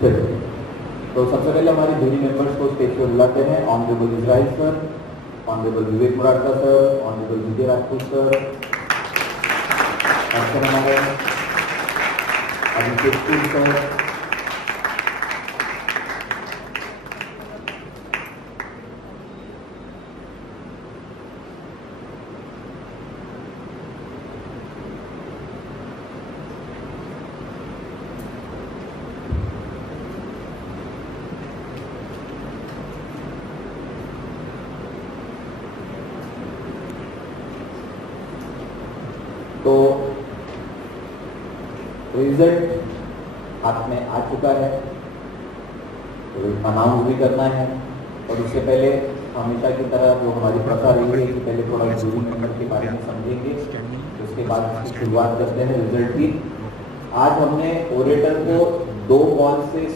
फिर तो सबसे पहले हमारे जूरी मेंबर्स को स्टेज पर बुलाते हैं। Honourable Israel sir, honourable Vivek Murarka sir, honourable Vijay Rajput sir, अभिषेक सर, तो रिजल्ट हाथ में आ चुका है, तो अनाउंस भी करना है। और उससे पहले हमेशा की तरह जो हमारी प्रथा रही है कि पहले थोड़ा जूरी मेंबर के बारे में समझेंगे, उसके बाद शुरुआत करते हैं रिजल्ट की। आज हमने ओरेटर को 2 हॉल से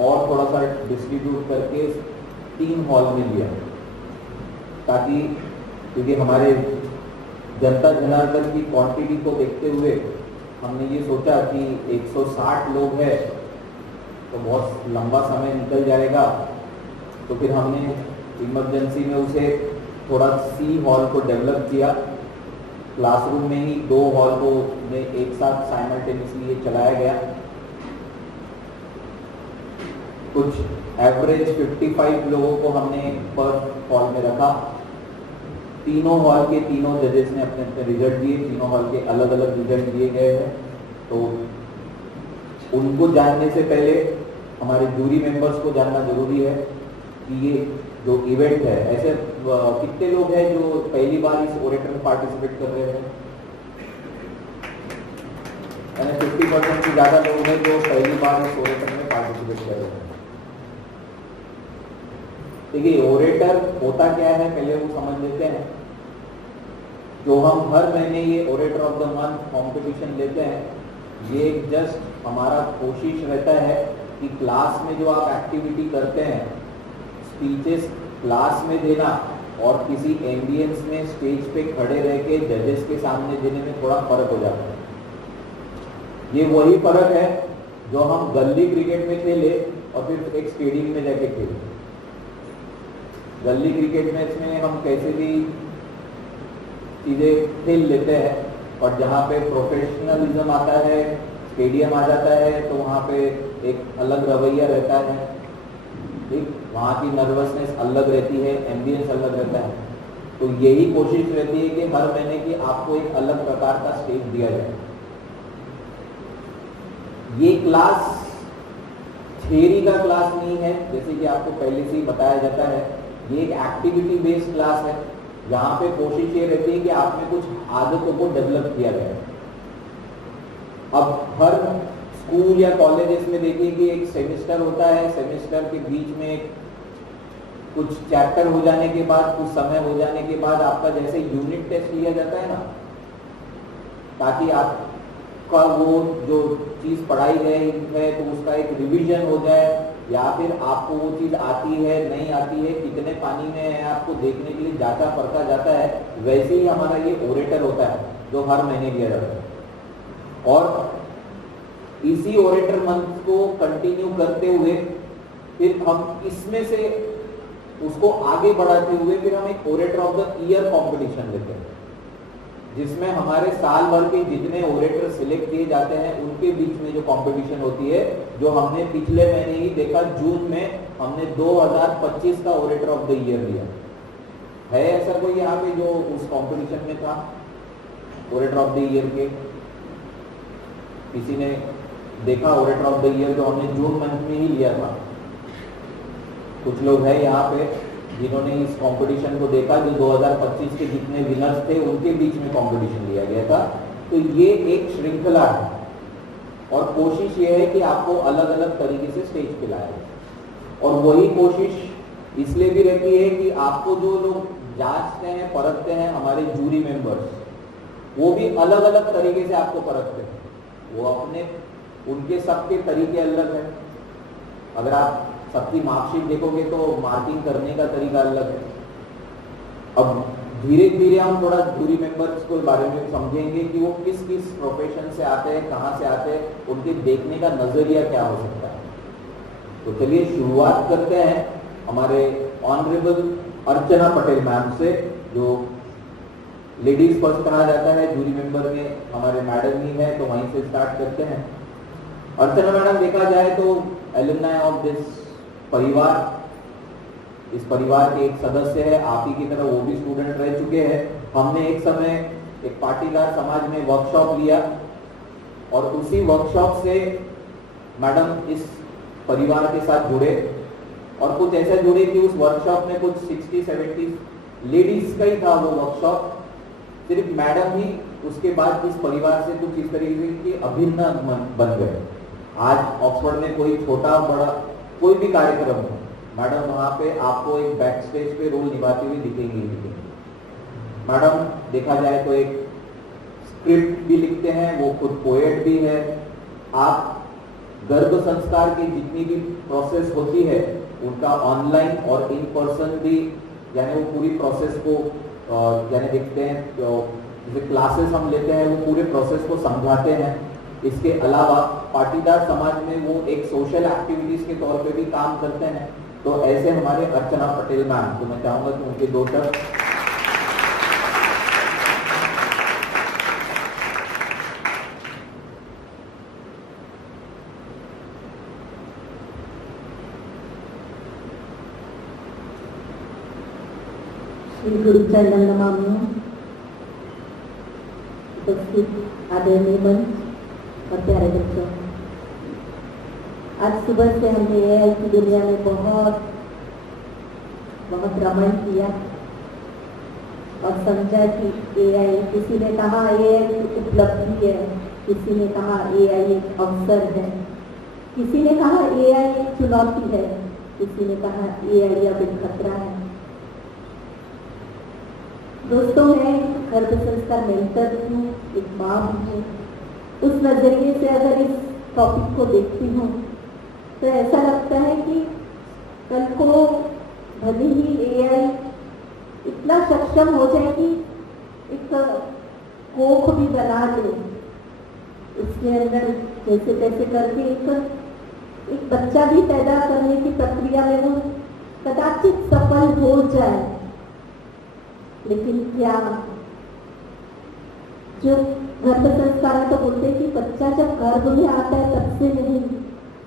और थोड़ा सा डिस्ट्रीब्यूट करके 3 हॉल में लिया, ताकि क्योंकि हमारे जनता जनार्दन की क्वांटिटी को देखते हुए हमने ये सोचा कि 160 लोग हैं तो बहुत लंबा समय निकल जाएगा, तो फिर हमने इमरजेंसी में उसे थोड़ा सी हॉल को डेवलप किया। क्लासरूम में ही 2 हॉल को एक साथ साइमल्टेनियसली ये चलाया गया। कुछ एवरेज 55 लोगों को हमने पर हॉल में रखा। तीनों हॉल के तीनों जजेस ने अपने अपने रिजल्ट दिए, तीनों हॉल के अलग अलग रिजल्ट दिए गए हैं। तो उनको जानने से पहले हमारे जूरी मेंबर्स को जानना जरूरी है कि ये जो इवेंट है, ऐसे कितने लोग हैं जो पहली बार इस ओरेटर में पार्टिसिपेट कर रहे हैं? 50% से ज्यादा लोग हैं जो पहली बार इस ओरेटर में पार्टिसिपेट कर रहे हैं। देखिए, ओरेटर होता क्या है पहले वो समझ लेते हैं। जो हम हर महीने ये orator of the month competition लेते हैं, ये जस्ट हमारा कोशिश रहता है कि क्लास में जो आप एक्टिविटी करते हैं, स्पीचेस क्लास में देना और किसी एम्बियंस में स्टेज पे खड़े रह के जजेस के सामने देने में थोड़ा फर्क हो जाता है। ये वही फर्क है जो हम गली क्रिकेट में खेले और फिर एक स्टेडियम में जाके खेले। गली क्रिकेट मैच में हम कैसे भी चीज़ें खेल लेते हैं, और जहाँ पे प्रोफेशनलिज्म आता है, स्टेडियम आ जाता है, तो वहाँ पे एक अलग रवैया रहता है, ठीक, वहाँ की नर्वसनेस अलग रहती है, एम्बियंस अलग रहता है। तो यही कोशिश रहती है कि हर महीने की आपको एक अलग प्रकार का स्टेज दिया जाए। ये क्लास थियरी का क्लास नहीं है, जैसे कि आपको पहले से ही बताया जाता है। ये एक एक्टिविटी बेस्ड क्लास है, जहाँ पे कोशिश ये रहती है कि आपने कुछ आदतों को डेवलप किया जाए। अब हर स्कूल या कॉलेजेस में देखिए कि एक सेमेस्टर होता है, सेमेस्टर के बीच में कुछ चैप्टर हो जाने के बाद, कुछ समय हो जाने के बाद आपका जैसे यूनिट टेस्ट लिया जाता है ना, ताकि आपका वो जो चीज़ पढ़ाई गई है तो उसका एक रिवीजन हो जाए, या फिर आपको वो चीज़ आती है नहीं आती है, कितने पानी में है आपको देखने के लिए जांचा परखा जाता है। वैसे ही हमारा ये ओरेटर होता है जो हर महीने दिया जाता है, और इसी ओरेटर मंथ को कंटिन्यू करते हुए फिर हम इसमें से उसको आगे बढ़ाते हुए फिर हम एक orator of the year competition लेते हैं, जिसमें हमारे साल भर के जितने ओरेटर सिलेक्ट किए जाते हैं उनके बीच में जो कंपटीशन होती है, जो हमने पिछले महीने ही देखा, जून में हमने 2025 का ओरेटर ऑफ द ईयर लिया है। ऐसा कोई यहाँ पे जो उस कंपटीशन में था ओरेटर ऑफ द ईयर के? किसी ने देखा ओरेटर ऑफ द ईयर जो हमने जून मंथ में ही लिया था? कुछ लोग हैं यहाँ पे जिन्होंने इस कंपटीशन को देखा, जो 2025 के जितने विनर्स थे उनके बीच में कंपटीशन लिया गया था। तो ये एक श्रृंखला है, और कोशिश ये है कि आपको अलग अलग तरीके से स्टेज पे लाया जाए। और वही कोशिश इसलिए भी रहती है कि आपको जो लोग जांचते हैं, परखते हैं, हमारे जूरी मेंबर्स, वो भी अलग अलग तरीके से आपको परखते हैं। वो अपने उनके सबके तरीके अलग हैं। अगर आप सबकी मार्कशीट देखोगे तो मार्किंग करने का तरीका अलग है। अब धीरे धीरे हम थोड़ा जूरी मेंबर्स के बारे में समझेंगे कि वो किस किस प्रोफेशन से आते हैं, कहाँ से आते हैं, उनके देखने का नजरिया क्या हो सकता है। तो चलिए शुरुआत करते हैं हमारे ऑनरेबल अर्चना पटेल मैम से, जो लेडीज फर्स्ट कहा जाता है, जूरी मेंबर में हमारे मैडम ही है, तो वहीं से स्टार्ट करते हैं। अर्चना मैडम देखा जाए तो एलुमनाई ऑफ दिस परिवार, इस परिवार के एक सदस्य है, आप ही की तरह वो भी स्टूडेंट रह चुके हैं। हमने एक समय एक पाटीदार समाज में वर्कशॉप लिया और उसी वर्कशॉप से मैडम इस परिवार के साथ जुड़े और कुछ ऐसा जुड़े कि उस वर्कशॉप में कुछ 60-70 लेडीज का ही था वो वर्कशॉप, सिर्फ मैडम ही उसके बाद इस परिवार से कुछ इस तरीके की अभिन्न बन गए। आज ऑक्सफोर्ड में कोई छोटा बड़ा कोई भी कार्यक्रम हो, मैडम वहां पे आपको एक बैक स्टेज पे रोल निभाती हुई दिखेंगी। मैडम देखा जाए तो एक स्क्रिप्ट भी लिखते हैं, वो खुद पोएट भी है। आप गर्भ संस्कार की जितनी भी प्रोसेस होती है उनका ऑनलाइन और इन पर्सन भी, यानी वो पूरी प्रोसेस को यानी देखते हैं, जैसे क्लासेस हम लेते हैं वो पूरे प्रोसेस को समझाते हैं। इसके अलावा पाटीदार समाज में वो एक सोशल एक्टिविटीज के तौर पे भी काम करते हैं। तो ऐसे हमारे अर्चना पटेल मैम, तो मैं चाहूंगा कि उनके दो शब्द। श्री गुरु चरण नमामि। उपस्थित आदरणीय मंच और प्यारे बच्चों, आज सुबह से हमने एआई की दुनिया में बहुत रमण किया और समझा कि एआई, किसी ने कहा एआई उपलब्धि है, किसी ने कहा एआई एक अवसर है, किसी ने कहा एआई एक चुनौती है, किसी ने कहा एआई अब एक खतरा है। दोस्तों, मैं गर्भ संस्कार मेंटर हूँ, एक माँ भी हूँ। उस नजरिए से अगर इस टॉपिक को देखती हूँ तो ऐसा लगता है कि कल को भले ही एआई इतना सक्षम हो जाए कि एक कोख भी बना दे, उसके अंदर जैसे तैसे करके एक बच्चा भी पैदा करने की प्रक्रिया में वो कदाचित सफल हो जाए, लेकिन क्या जो गर्भ संस्कार तो बोलते हैं कि बच्चा जब गर्भ में आता है तब से नहीं,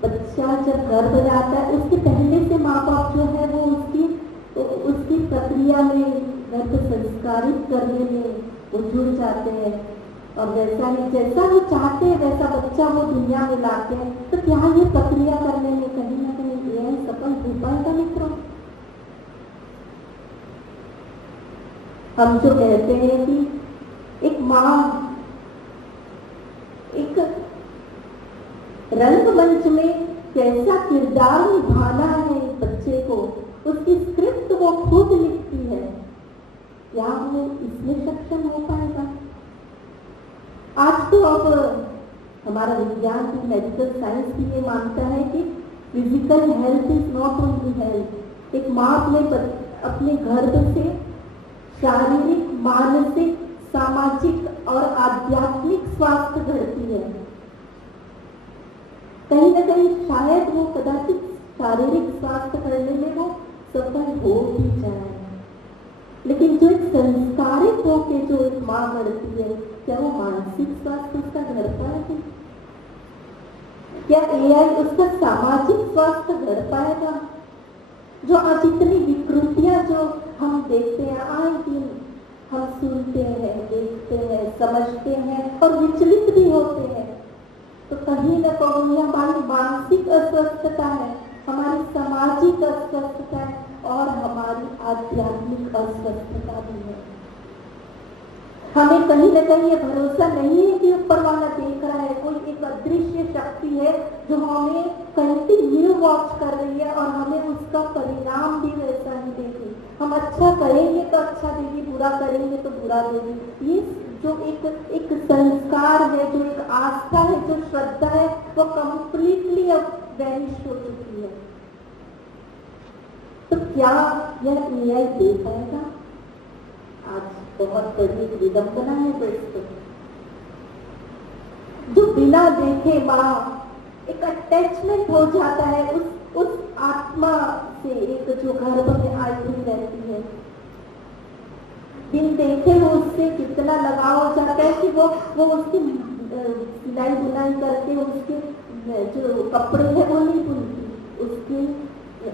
बच्चा जब गर्भ में आता है उसके पहले से माँ बाप जो है वो उसकी प्रक्रिया में, गर्भ संस्कारित करने में वो जुड़ जाते हैं और वैसा ही जैसा वो चाहते हैं वैसा बच्चा वो दुनिया में लाते हैं। तो क्या ये प्रक्रिया करने में कहीं ना कहीं एआई सफल हो पाएगा मित्रों? हम जो कहते हैं कि एक माँ एक रंगमंच में कैसा किरदार निभाना है बच्चे को, उसकी स्क्रिप्ट वो खुद लिखती है, क्या वो इसमें सक्षम हो पाएगा? आज तो अब हमारा विज्ञान भी, मेडिकल साइंस भी ये मानता है कि physical health is not only health. एक माँ अपने गर्भ से शारीरिक, मानसिक, सामाजिक और आध्यात्मिक स्वास्थ्य घड़ती है। कहीं न कहीं शायद वो कदाचित शारीरिक स्वास्थ्य करने में वो सफल हो भी जाए, लेकिन जो एक संस्कारित होके जो एक माँ घड़ती है, क्या वो मानसिक स्वास्थ्य उसका घर पाएगी? क्या एआई उसका सामाजिक स्वास्थ्य घर पाएगा? जो आज इतनी विकृतियां जो हम देखते हैं, आए दिन हम सुनते हैं, देखते हैं, समझते हैं और विचलित भी होते हैं, तो कहीं न कहीं हमारी मानसिक अस्वस्थता है, हमारी सामाजिक अस्वस्थता है और हमारी आध्यात्मिक अस्वस्थता भी है। हमें कहीं न कहीं ये भरोसा नहीं है कि ऊपर वाला देख रहा है, कोई एक अदृश्य शक्ति है जो हमें कंटिन्यू वॉच कर रही है और हमें उसका परिणाम भी वैसा ही देगी। हम अच्छा करेंगे तो अच्छा देगी, बुरा करेंगे तो बुरा देगी। ये जो एक संस्कार है, जो एक आस्था है, जो श्रद्धा है, वो कंप्लीटली अब वैनिश हो चुकी है। तो क्या यह एआई दे पाएगा? आज बहुत बड़ी विडंबना है दोस्तों। जो बिना देखे माँ एक अटैचमेंट हो जाता है, उस आत्मा से एक जो गर्भ में आई हुई रहती है, बिन देखे वो उससे कितना लगाव हो जाता है कि वो उसकी सिलाई बुनाई करके उसके जो कपड़े हैं वो नहीं बुनती,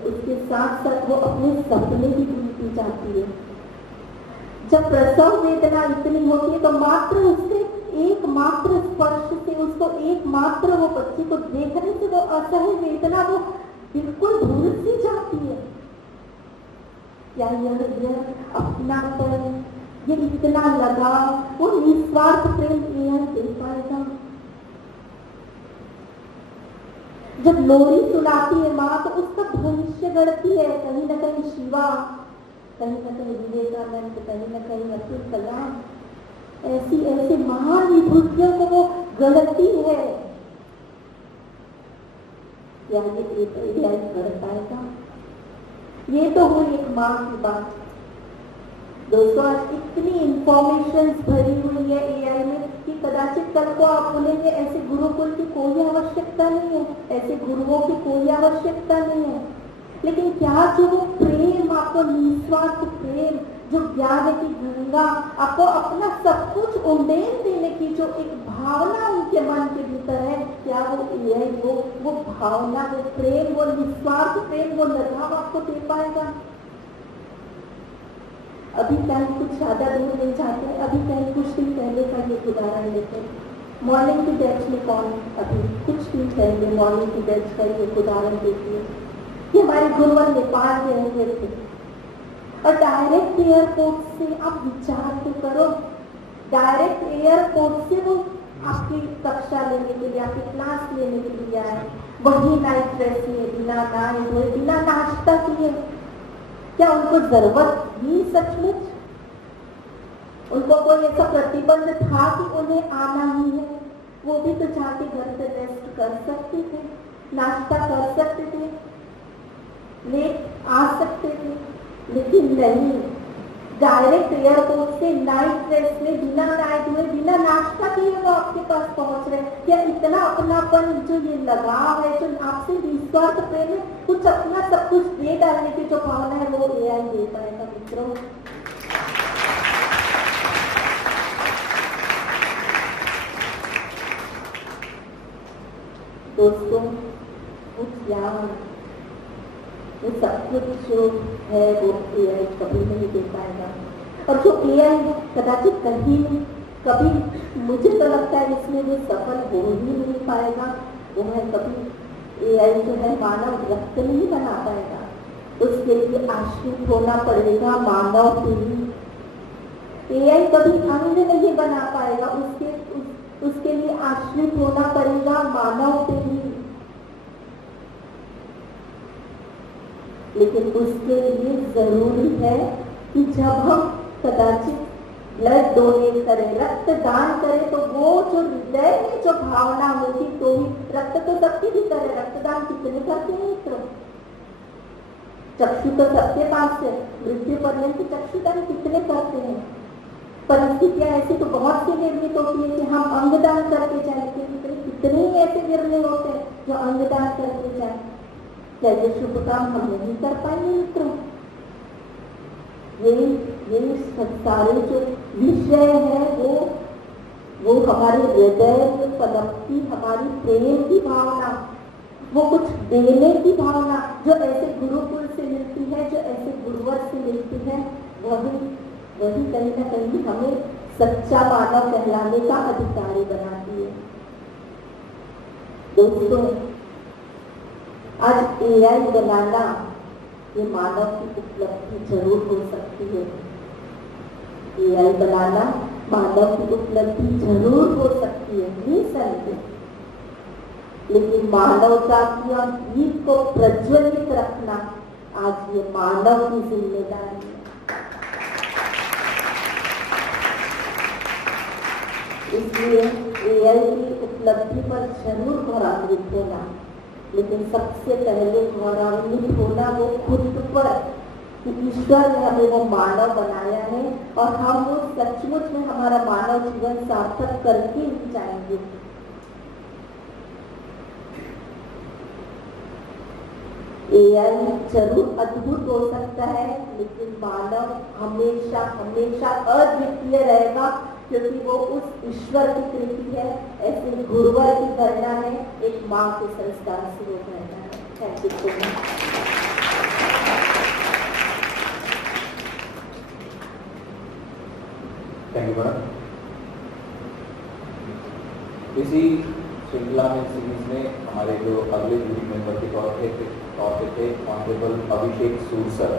उसके साथ साथ वो अपने सपने भी बुनती जाती है। जब प्रसव वेदना इतनी होती है तो मात्र उससे एक मात्र स्पर्श से, उसको एक मात्र वो बच्चे को देखने से वो असह्य वेदना वो बिल्कुल भूल सी जाती है। क्या यह अपनापन, ये इतना लगाव, वो निस्वार्थ प्रेम यह दे पाएगा? जब लोरी सुनाती है माँ तो उसका भविष्य गढ़ती है, कहीं न कहीं शिवा, कहीं न कहीं विवेकानंद, कहीं न कहीं अब्दुल कलाम, ऐसी महान विभूतियों को वो गढ़ती है। क्या ये गढ़ पाएगा? ये तो हुई एक माँ की बात। दोस्तों, आज इतनी इंफॉर्मेशन भरी हुई है एआई में कि कदाचित कल को आप बोलेंगे ऐसे गुरुकुल की कोई आवश्यकता नहीं है, ऐसे गुरुओं की कोई आवश्यकता नहीं है। लेकिन क्या जो वो प्रेम, आपको निस्वार्थ प्रेम, जो ज्ञान की गंगा, आपको अपना सब कुछ उंडेल देने की जो एक भावना उनके मन के भीतर है, क्या वो एआई वो भावना, वो प्रेम, वो निस्वार्थ प्रेम, वो लगाव आपको दे पाएगा? अभी कल कुछ ज्यादा दूर नहीं जाते, अभी कल कुछ दिन पहले का ये उदाहरण लेते हैं। मॉर्निंग की बैच में कौन अभी कुछ दिन पहले मॉर्निंग की बैच का ये उदाहरण देती है कि हमारे गुरुवर नेपाल गए हुए थे और डायरेक्ट एयरपोर्ट से, आप विचार तो करो, डायरेक्ट एयरपोर्ट से वो आपकी कक्षा लेने के लिए, आपकी क्लास लेने के लिए आए, वही नाइट ड्रेस में, बिना नहाए हुए, बिना नाश्ता किए। क्या उनको जरूरत ही सचमुच? उनको कोई ऐसा प्रतिबंध था कि उन्हें आना ही है? वो भी तो जाके घर पे रेस्ट कर सकते थे, नाश्ता कर सकते थे, लेट आ सकते थे, लेकिन नहीं, डायरेक्ट एयरपोर्ट से नाइट ड्रेस में, बिना नहाए हुए, बिना नाश्ता किए वो आपके पास पहुंच रहे। क्या इतना अपनापन, जो ये लगाव है, जो आपसे निस्वार्थ प्रेम है, कुछ अपना सब कुछ दे डालने की जो भावना है, वो एआई दे पाएगा मित्रों? दोस्तों, कुछ याद, ये सब कुछ जो है वो एआई कभी नहीं दे पाएगा। और जो एआई वो कदाचित कभी मुझे तो लगता है इसमें वो सफल हो ही नहीं पाएगा। वो है कभी एआई जो है मानव रक्त नहीं बना पाएगा, उसके लिए आश्रित होना पड़ेगा मानव पीढ़ी। एआई कभी अंग नहीं बना पाएगा, उसके लिए आश्रित होना पड़ेगा मानव पीढ़ी। लेकिन उसके लिए जरूरी है कि जब हम कदाचित ब्लड डोनेट करें, रक्तदान करें, तो वो जो हृदय में जो भावना होगी, तो ही रक्त तो सबके भीतर है। रक्तदान कितने करते हैं मित्रों? चक्षु तो सबके पास है, मृत्यु पर्यंत चक्षुदान कितने करते हैं? परिस्थितियां ऐसी तो बहुत सी निर्मित होती है कि हम अंगदान करके जाए, कितने ही ऐसे निर्णय होते हैं जो अंगदान करके जाए। क्या ये शुभ काम हम नहीं कर पाएंगे मित्रों? ये सारे जो विषय है वो हमारे हृदय में पनपती हमारी प्रेम की भावना, वो कुछ देने की भावना जो ऐसे गुरुकुल से मिलती है, जो ऐसे गुरुवर से मिलती है, वही कहीं ना कहीं हमें सच्चा मानव कहलाने का अधिकारी बनाती है। दोस्तों, आज एआई बनाना ये मानव की उपलब्धि जरूर हो सकती है। एआई बनाना मानव की उपलब्धि जरूर हो सकती है, निसंदेह। लेकिन मानवता की और गीत को प्रज्वलित रखना आज ये मानव की जिम्मेदारी है। इसलिए एआई की उपलब्धि पर जरूर गौरवान्वित होना, लेकिन सबसे पहले गौरवान्वित होना वो खुद पर, कि ईश्वर ने हमें वो मानव बनाया है और हम वो सचमुच में हमारा मानव जीवन सार्थक करके ही जाएंगे। एआई जरूर अद्भुत हो सकता है, लेकिन मानव हमेशा हमेशा अद्वितीय रहेगा, क्योंकि वो उस ईश्वर की कृति है। ऐसे गुरुवर की गणना है एक माँ के संस्कार से वो गणना है। Thank you so much. Thank you madam. इसी श्रृंखला में सीरीज में हमारे जो अगले जूरी मेंबर के तौर पे थे ऑनरेबल अभिषेक सूद सर।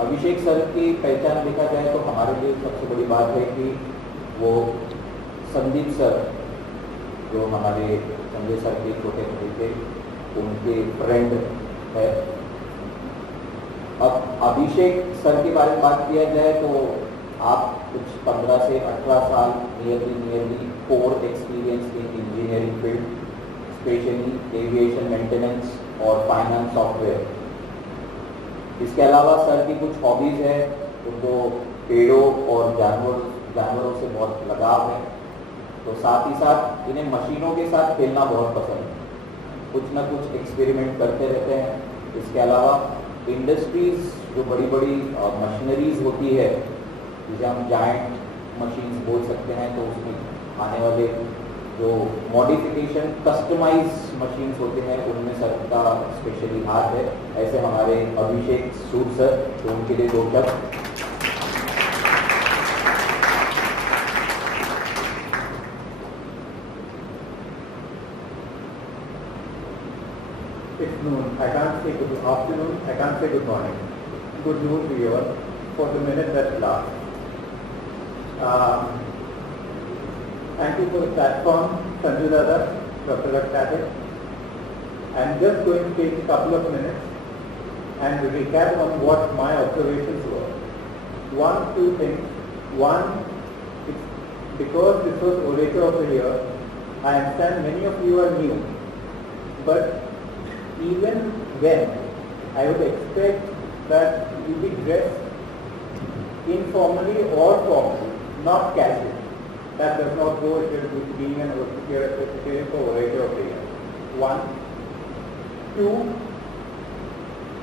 अभिषेक सर की पहचान देखा जाए तो हमारे लिए सबसे बड़ी बात है कि वो संदीप सर जो हमारे संजय सर के छोटे भाई थे उनके फ्रेंड है। अब अभिषेक सर के बारे में बात किया जाए तो आप कुछ 15 से 18 साल nearly core experience in engineering field, specially aviation maintenance और फाइनेंस सॉफ्टवेयर। इसके अलावा सर की कुछ हॉबीज है, उनको पेड़ों और जानवरों से बहुत लगाव है। तो साथ ही साथ इन्हें मशीनों के साथ खेलना बहुत पसंद है, कुछ ना कुछ एक्सपेरिमेंट करते रहते हैं। इसके अलावा इंडस्ट्रीज जो बड़ी बड़ी मशीनरीज होती है जिसे हम जायंट मशीन्स बोल सकते हैं, तो उसमें आने वाले जो मॉडिफिकेशन कस्टमाइज मशीन्स होते हैं उनमें सर का स्पेशली हाथ है। ऐसे हमारे अभिषेक सूद सर, तो उनके लिए 2 शब्द। It's noon. I can't say good afternoon. I can't say good morning. Good noon to you all for the minute that lasts. Thank you for the platform, Sanju Dada, Dr. Raksade. I'm just going to take a couple of minutes and recap on what my observations were. 2 things. One, because this was Orator of the Year, I understand many of you are new, but even then, I would expect that you be dressed informally or formally, not casual. That does not go with being an appearing for Orator of the Year. 1. 2.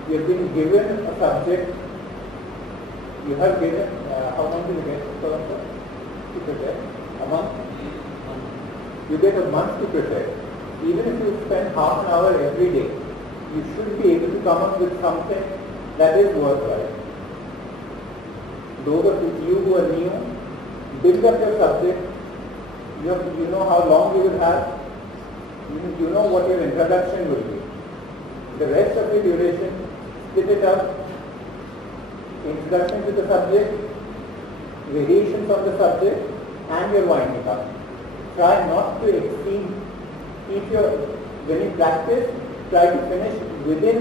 You have been given a subject. You have given, how long do you get to prepare? A month? You get a month to prepare. Even if you spend half an hour every day, you should be able to come up with something that is worthwhile. Those of you who are new, build up your subject. You know how long you will have. You know what your introduction will be. The rest of the duration, split it up. Introduction to the subject, variations on the subject, and your winding up. Try not to exceed. When you practice, try to finish within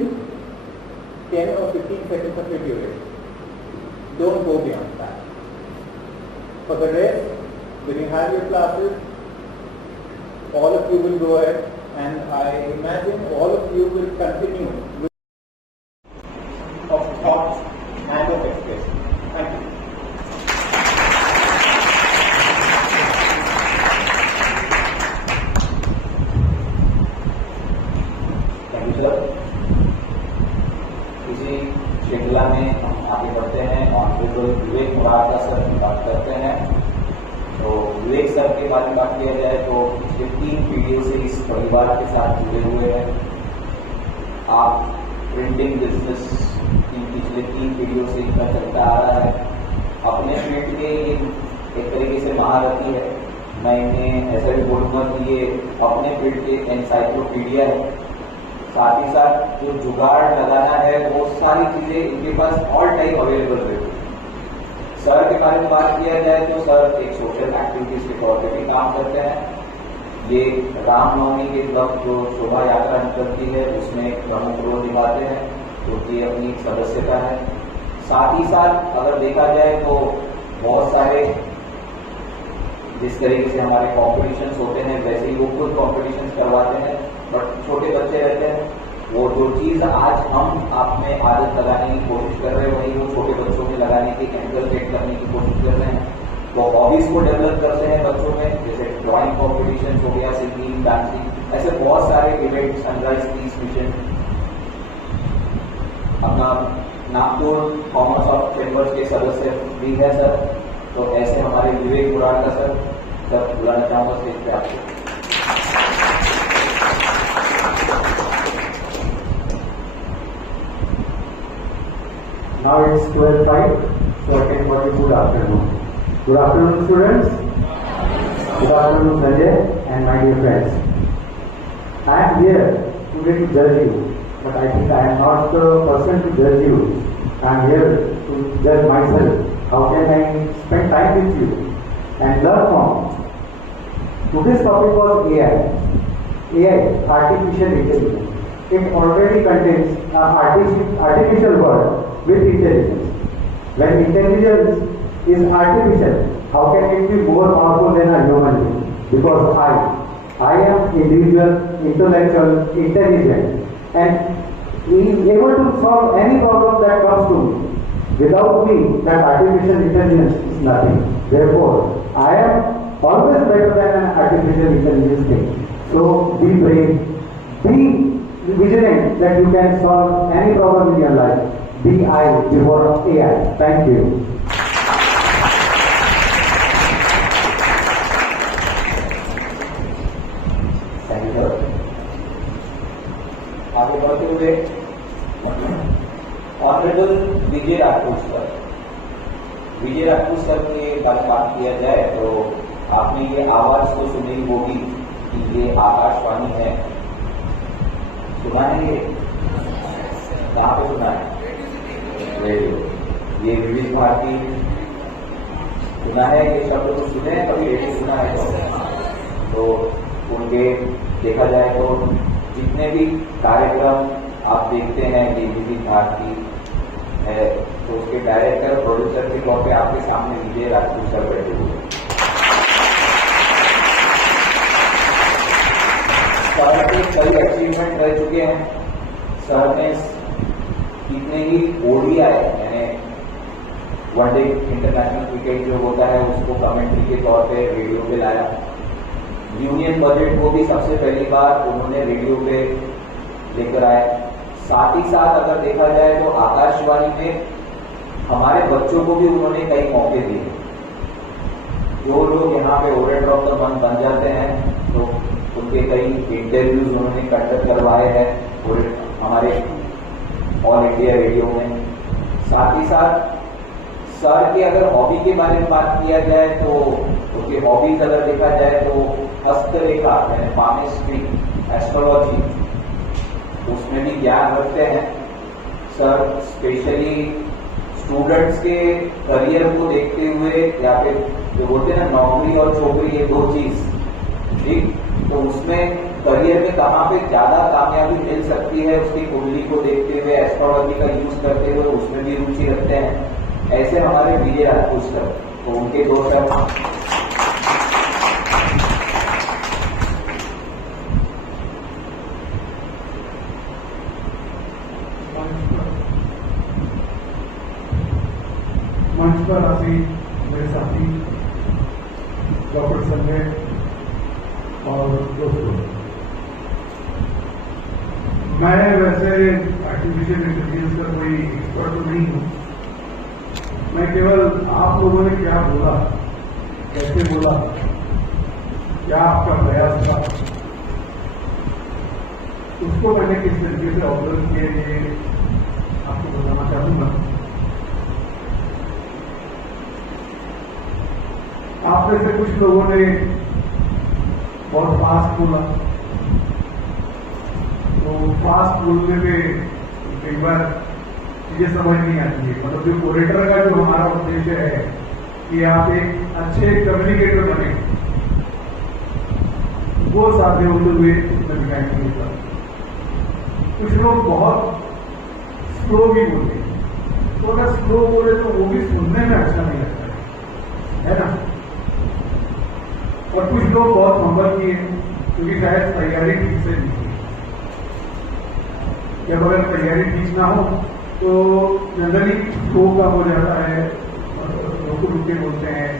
10 or 15 seconds of your duration. Don't go beyond that. For the rest, when you have your classes, all of you will go ahead, and I imagine all of you will continue with of thoughts and of expression. Thank you. Thank you sir. इसी श्रृंखला में हम आगे बढ़ते हैं। Honourable Vivek Murarka sir की बात करते हैं। तो विवेक सर के बारे में बात किया जाए तो पिछले 3 पीढ़ियों से इस परिवार के साथ जुड़े हुए हैं। आप प्रिंटिंग बिजनेस की पिछले 3 पीढ़ियों से इनका चलता आ रहा है। अपने फील्ड के एक तरीके से महारथी है। मैं इन्हें ऐसा भी बोलूँगा कि ये अपने फील्ड के एनसाइक्लोपीडिया है। साथ ही साथ जो जुगाड़ लगाना है वो सारी चीज़ें इनके पास ऑल टाइम अवेलेबल रहती है। सर के बारे में बात किया जाए तो सर एक सोशल एक्टिविटीज के तौर पर भी काम करते हैं। ये रामनवमी के वक्त जो शोभा यात्रा निकलती है उसमें प्रमुख रोल निभाते हैं, क्योंकि अपनी सदस्यता है। साथ ही साथ अगर देखा जाए तो बहुत सारे जिस तरीके से हमारे कॉम्पिटिशन्स होते हैं वैसे ही वो खुद कॉम्पिटिशन्स करवाते हैं, बट छोटे बच्चे रहते हैं। वो जो चीज़ आज हम आप में आदत लगाने की कोशिश कर रहे हैं वही वो छोटे बच्चों में लगाने की, एंगल सेट करने की कोशिश कर रहे हैं। वो हॉबीज को डेवलप करते हैं बच्चों में, जैसे ड्राइंग कॉम्पिटिशन हो गया, सिंगिंग, डांसिंग, ऐसे बहुत सारे इवेंट, सनराइज पीस मिशन अपना नागपुर कॉमर्स ऑफ चैम्बर्स के सदस्य भी है सर, तो ऐसे हमारे विवेक मुरारका सर जब बुलाना चाहूँगा स्टेज पे आपको। Now it's 12:05, so I can call you good afternoon. Good afternoon, students. Good afternoon, Sanjay and my dear friends. I am here today to judge you, but I think I am not the person to judge you. I am here to judge myself. How can I spend time with you and learn from? Today's topic was AI. AI, artificial intelligence. It already contains an artificial word with intelligence. When intelligence is artificial, how can it be more powerful than a human being? Because I am individual, intellectual, intelligent, and he is able to solve any problem that comes to me. Without me, that artificial intelligence is nothing. Therefore, I am always better than an artificial intelligence thing. So be brave, be vigilant that you can solve any problem in your life. Be I before AI. Thank you. Thank you. आगे बढ़ते हुए honourable Vijay Rajput sir, विजय Rajput sir की बात किया जाए तो आपने ये आवाज तो सुनी होगी कि ये आकाशवाणी है, सुना है ये? कहाँ पे सुना है? रेडियो। ये विविध भारती सुना है, ये शब्द तो सुने हैं, कभी रेडियो सुना है तो उनके देखा जाए तो जितने भी कार्यक्रम आप देखते हैं ये विविध भारती है, तो उसके डायरेक्टर प्रोड्यूसर के तौर पे आपके सामने विजय राजपूत सर बैठे हुए। सर के कई अचीवमेंट रह चुके हैं। सर ने कितने ही ODI यानी वनडे इंटरनेशनल क्रिकेट जो होता है उसको कमेंट्री के तौर पे रेडियो पे लाया। यूनियन बजट को भी सबसे पहली बार उन्होंने रेडियो पे लेकर आए। साथ ही साथ अगर देखा जाए तो आकाशवाणी में हमारे बच्चों को भी उन्होंने कई मौके दिए। जो लोग यहाँ पे ओरेटर ऑफ द मंथ बन जाते हैं तो उनके कई इंटरव्यूज उन्होंने कंडक्ट करवाए हैं हमारे ऑल इंडिया रेडियो में। साथ ही साथ सर की अगर हॉबी के बारे में बात किया जाए तो उनकी हॉबीज अगर देखा जाए तो हस्तरेखा यानी पामिस्ट्री, एस्ट्रोलॉजी, उसमें भी ज्ञान रखते हैं। सर स्पेशली स्टूडेंट्स के करियर को देखते हुए या फिर जो बोलते हैं ना नौकरी और छोकरी ये दो चीज, ठीक, तो उसमें करियर में कहाँ पे ज्यादा कामयाबी मिल सकती है उसकी कुंडली को देखते हुए एस्ट्रोलॉजी का यूज करते हुए उसमें भी रुचि रखते हैं। ऐसे हमारे विजय राजपूत सर, तो उनके दो सर मंच पर आसी मेरे साथी डॉक्टर संजय और दोस्तों, मैं वैसे आर्टिफिशियल इंटेलिजेंस का कोई एक्सपर्ट तो नहीं हूँ। मैं केवल आप लोगों ने क्या बोला, कैसे बोला, क्या आपका प्रयास था, उसको मैंने किस तरीके से ऑब्जर्व किए ये आपको बताना चाहूंगा। आप में से कुछ लोगों ने बहुत फास्ट बोला, तो फास्ट बोलने में कई बार चीजें समझ नहीं आती है। मतलब जो ओरेटर का जो हमारा उद्देश्य है कि आप एक अच्छे कम्युनिकेटर बने, वो साध्य होते हुए दिखाई नहीं देता। कुछ लोग बहुत स्लो भी बोलते हैं, तो अगर स्लो बोले तो वो भी सुनने में अच्छा नहीं लगता है ना। और कुछ लोग बहुत नंबर किए क्योंकि शायद तैयारी ठीक से नहीं की। जब अगर तैयारी ठीक ना हो तो जनरली स्लो का हो जाता है, रुके रुके बोलते हैं।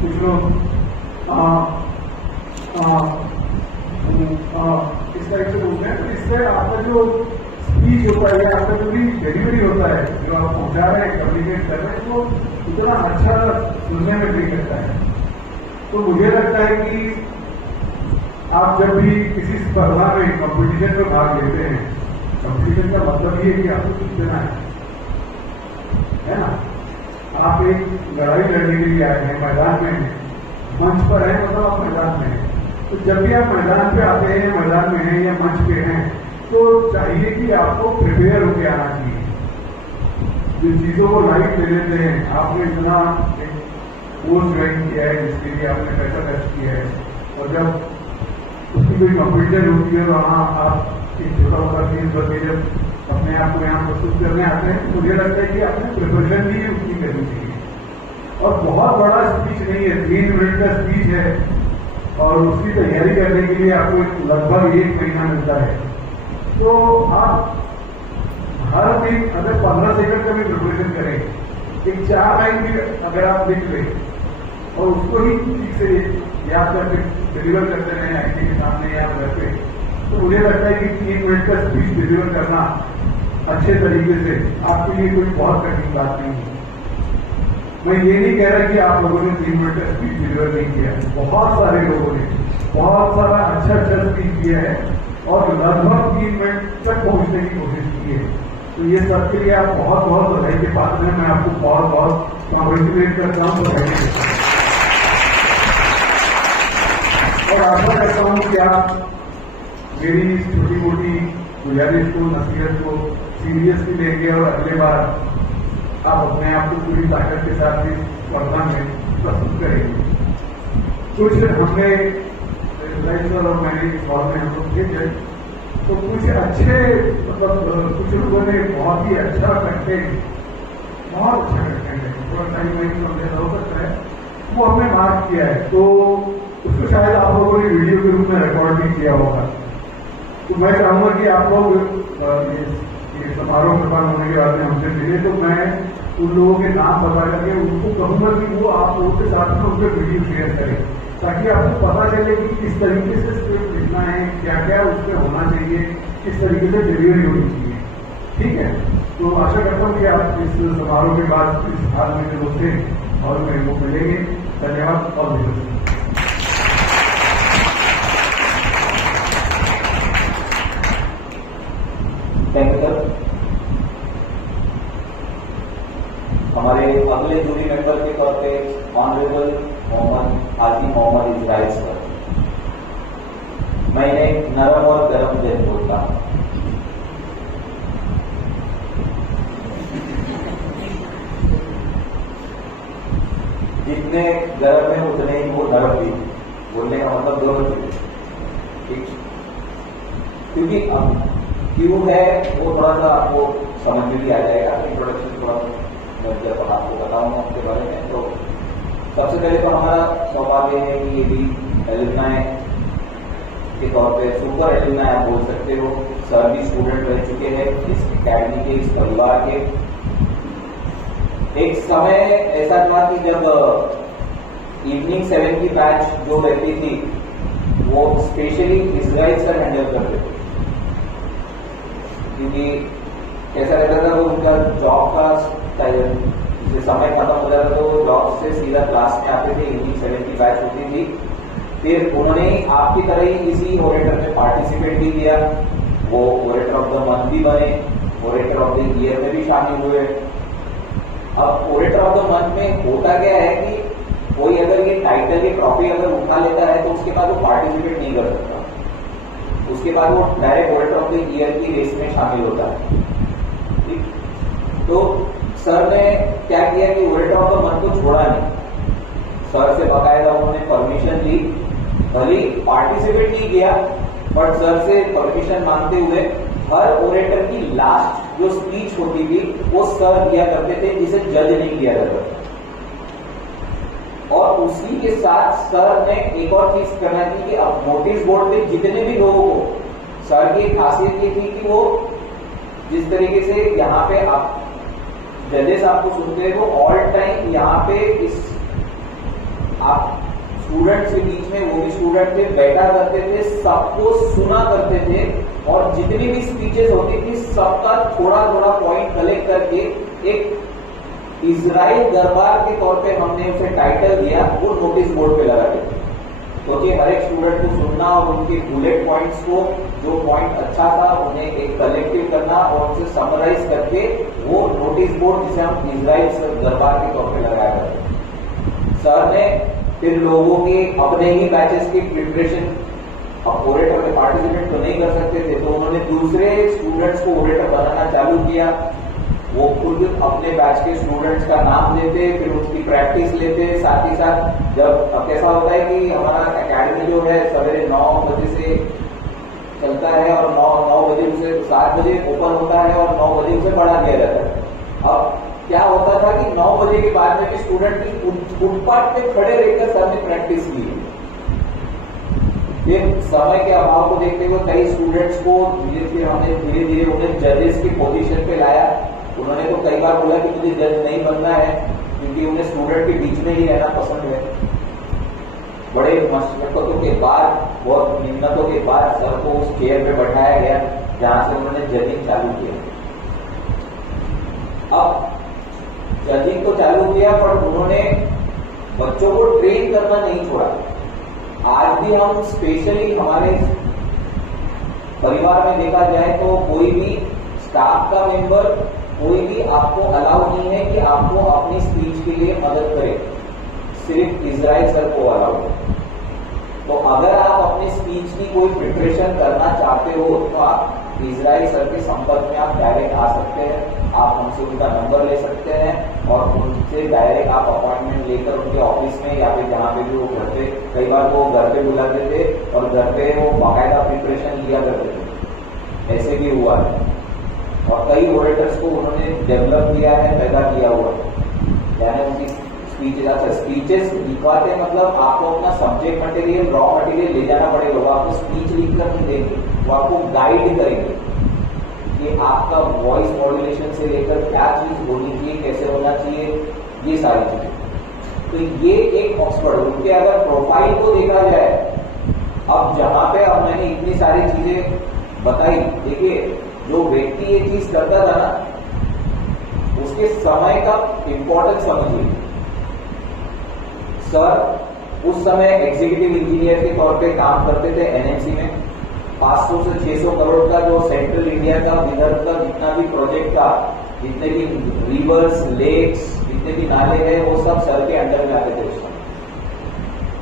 कुछ लोग इस तरह से बोलते हैं, तो इससे आपका जो स्पीच होता है, आपका जो भी डिलीवरी होता है, जो आप पहुंचा रहे हैं, कम्युनिकेट कर रहे हैं, तो इतना अच्छा सुनने में फील करता है। तो मुझे लगता है कि आप जब भी किसी स्पर्धा में, कंपटीशन में भाग लेते हैं, कंपटीशन का मतलब ये है कि आपको जीतना है ना। आप एक लड़ाई लड़ने के लिए आए हैं, मैदान में हैं, मंच पर है, मतलब आप मैदान में हैं। तो जब भी आप मैदान पे आते हैं, मैदान में हैं या मंच पे हैं, तो चाहिए कि आपको प्रिपेयर होकर आना चाहिए। जिन चीजों को लाइट ले लेते हैं, आपने इतना एक कोर्स ज्वाइन किया है जिसके लिए आपने पैसा खर्च किया है, और जब उसकी कोई कंपटीशन होती है वहाँ आप एक छोटा मोटा चीज करके जब अपने आप को यहाँ प्रस्तुत करने आते हैं, तो मुझे लगता है कि आपने प्रिपरेशन भी उसकी करनी चाहिए। और बहुत बड़ा स्पीच नहीं है, 3 मिनट का स्पीच है, और उसकी तैयारी करने के लिए आपको लगभग 1 महीना मिलता है। तो आप हर दिन अगर 15 सेकंड का भी प्रिपरेशन करें, एक 4 लाइन भी अगर आप लिख लें और उसको ही ठीक से याद करके डिलीवर करते रहे आईटी के सामने या घर पे, तो मुझे लगता है कि 3 मिनट का स्पीच डिलीवर करना अच्छे तरीके से आपके लिए कोई बहुत कठिन बात नहीं है। मैं ये नहीं कह रहा कि आप लोगों ने 3 मिनट का स्पीच डिलीवर नहीं किया, बहुत सारे लोगों ने बहुत सारा अच्छा स्पीच किया है और लगभग 3 मिनट तक पहुंचने की कोशिश की है। तो ये सबके लिए आप बहुत बहुत बधाई के पात्र हैं। मैं आपको बहुत बहुत कॉन्ग्रेचुलेट करता हूँ बधाई देता हूँ, और आशा करता हूँ कि आप मेरी इस छोटी मोटी गुजारिश को, नसीहत को सीरियसली लेंगे और अगले बार आप अपने आप को पूरी ताकत के साथ इस स्पर्धा में प्रस्तुत करेंगे। कुछ हमने और मैंने इस हॉल में हम लोग देखे, तो कुछ अच्छे, मतलब कुछ लोगों ने बहुत ही अच्छा कंटेंट, बहुत अच्छा कंटेंट है, थोड़ा टाइम नहीं समझा हो सकता है, वो हमने मार्क किया है। तो उसको शायद आप लोगों ने वीडियो के रूप में रिकॉर्ड भी किया होगा। तो मैं चाहूंगा कि आप लोग ये समारोह प्रदान होने के बाद में हमसे मिले, तो मैं उन लोगों के नाम बता करके उनको कहूंगा कि वो आप लोगों के साथ में उनके वीडियो शेयर करें, ताकि आपको पता चले कि किस तरीके से स्क्रिप्ट लिखना है, क्या क्या उसमें होना चाहिए, किस तरीके से डिलीवरी होनी चाहिए। ठीक है, तो आशा करता हूँ कि आप इस समारोह के बाद इस हाल में जो थे और मेरे को मिलेंगे। धन्यवाद और थैंक यू सर। हमारे अगले जूरी मेंबर के तौर पे ऑनरेबल मोहम्मद हाजी मोहम्मद इजराइल सर। मैं इन्हें नरम और गरम जज बोलता हूँ। जितने गरम है उतने ही वो नरम भी, बोलने का मतलब दोनों चीजें, ठीक। क्योंकि अब क्यों है वो थोड़ा सा आपको समझ में भी आ जाएगा। इंट्रोडक्शन थोड़ा मैं जब आपको बताऊंगा उसके बारे में। तो सबसे पहले तो हमारा सौभाग्य है कि ये भी एलुमनाई के तौर पे सुपर एलुमनाई आप बोल सकते हो। सर भी स्टूडेंट रह चुके हैं इस अकेडमी के, इस परिवार के। एक समय ऐसा था कि जब इवनिंग 7 की बैच जो रहती थी वो स्पेशली इजराइल सर हैंडल करते थे, क्योंकि कैसा रहता था वो उनका जॉब का समय खत्म हो जाता तो जॉब से सीधा क्लास में आते थे। इवनिंग 7 की बैच होती थी। फिर उन्होंने आपकी तरह ही इसी ओरेटर में पार्टिसिपेट भी किया। वो ओरेटर ऑफ द मंथ भी बने, ओरेटर ऑफ द ईयर में भी शामिल हुए। अब ओरेटर ऑफ द मंथ में होता क्या है कि कोई अगर ये टाइटल, ये ट्रॉफी अगर उठा लेता है तो उसके बाद वो पार्टिसिपेट नहीं कर सकता। उसके बाद वो direct orator of the year की रेस में शामिल होता है। ठीक, तो सर ने क्या किया कि ओरेटर ऑफ द मंथ को छोड़ा नहीं। सर से बकायदा उन्होंने परमिशन ली, भले पार्टिसिपेट नहीं किया बट सर से परमिशन मांगते हुए हर ओरेटर की लास्ट जो स्पीच होती थी वो सर दिया करते थे, जिसे जज नहीं किया जाता था। और उसी के साथ सर ने एक और चीज करना थी कि अब नोटिस बोर्ड पे जितने भी लोगों को, सर की खासियत ये थी कि वो जिस तरीके से यहाँ पे आप जजेस आपको सुनते हैं वो ऑल टाइम यहाँ पे इस आप स्टूडेंट्स के बीच में, वो भी स्टूडेंट थे, बैठा करते थे, सबको सुना करते थे और जितनी भी स्पीचेस होती थी सबका थोड़ा थोड़ा पॉइंट कलेक्ट करके एक इजराइल दरबार के तौर पे हमने उसे टाइटल दिया, वो नोटिस बोर्ड पे लगा दिया। क्योंकि हर एक स्टूडेंट को सुनना और उनके बुलेट पॉइंट्स को, जो पॉइंट अच्छा था उन्हें एक कलेक्टिव करना और उसे समराइज करके वो नोटिस बोर्ड जिसे हम इजराइल दरबार के तौर पे लगाया करते। सर ने फिर लोगों के अपने ही बैचेस की प्रिपरेशन, अब ओरेटर में पार्टिसिपेट तो नहीं कर सकते थे, तो उन्होंने दूसरे स्टूडेंट्स को ओरेटर बनाना चालू किया। वो खुद अपने बैच के स्टूडेंट्स का नाम लेते, फिर उसकी प्रैक्टिस लेते। साथ ही साथ जब अब कैसा होता है कि हमारा एकेडमी जो है सवेरे 9 बजे से चलता है और 9 बजे उसे 7 बजे ओपन होता है और 9 बजे उसे बढ़ा दिया जाता है। अब क्या होता था कि 9 बजे के बाद में भी स्टूडेंट फुटपाथ पे खड़े रहकर सर ने प्रैक्टिस की। फिर समय के अभाव को देखते हुए कई स्टूडेंट्स को धीरे धीरे उन्हें जजेस की पोजीशन पे लाया। उन्होंने तो कई बार बोला कि मुझे जज नहीं बनना है, क्योंकि उन्हें स्टूडेंट के बीच में ही रहना पसंद है। बड़े मशक्कतों के बाद, बहुत मिन्नतों के बाद सर को उस चेयर पे बैठाया गया जहां से उन्होंने जजिंग चालू किया। अब जजिंग को चालू किया, पर उन्होंने बच्चों को ट्रेन करना नहीं छोड़ा। आज भी हम स्पेशली हमारे परिवार में देखा जाए तो कोई भी स्टाफ का मेंबर, कोई भी आपको अलाउ नहीं है कि आपको अपनी स्पीच के लिए मदद करे, सिर्फ इजराइल सर को अलाउ है। तो अगर आप अपनी स्पीच की कोई प्रिपरेशन करना चाहते हो तो आप इजराइल सर के संपर्क में आप डायरेक्ट आ सकते हैं। आप हमसे उनका नंबर ले सकते हैं और उनसे डायरेक्ट आप अपॉइंटमेंट लेकर उनके ऑफिस में या फिर जहाँ पे भी वो घर पे, कई बार वो घर पे बुलाते थे और घर पे वो बाकायदा प्रिपरेशन लिया करते थे, ऐसे भी हुआ है। और कई ओरेटर्स को उन्होंने डेवलप किया है, पैदा किया हुआ है। यानी उनकी स्पीचेस लिखवाते मतलब आपको अपना सब्जेक्ट मटेरियल, रॉ मटेरियल ले जाना पड़ेगा। वो आपको स्पीच लिखकर नहीं देंगे, वो आपको गाइड करेंगे कि आपका वॉइस मॉड्यूलेशन से लेकर क्या चीज होनी चाहिए, कैसे होना चाहिए, ये सारी चीजें। तो ये एक ऑक्सफोर्ड, उनके अगर प्रोफाइल को देखा जाए, अब जहां पे अब मैंने इतनी सारी चीजें बताई, देखिए जो व्यक्ति ये चीज करता था ना, उसके समय का इंपॉर्टेंस समझिए। सर उस समय एग्जीक्यूटिव इंजीनियर के तौर पे काम करते थे एनएमसी में। 500 से 600 करोड़ का जो सेंट्रल इंडिया का, विदर्भ का जितना भी प्रोजेक्ट था, जितने भी रिवर्स, लेक्स, जितने भी नाले हैं, वो सब सर के अंडर में आते थे उस समय।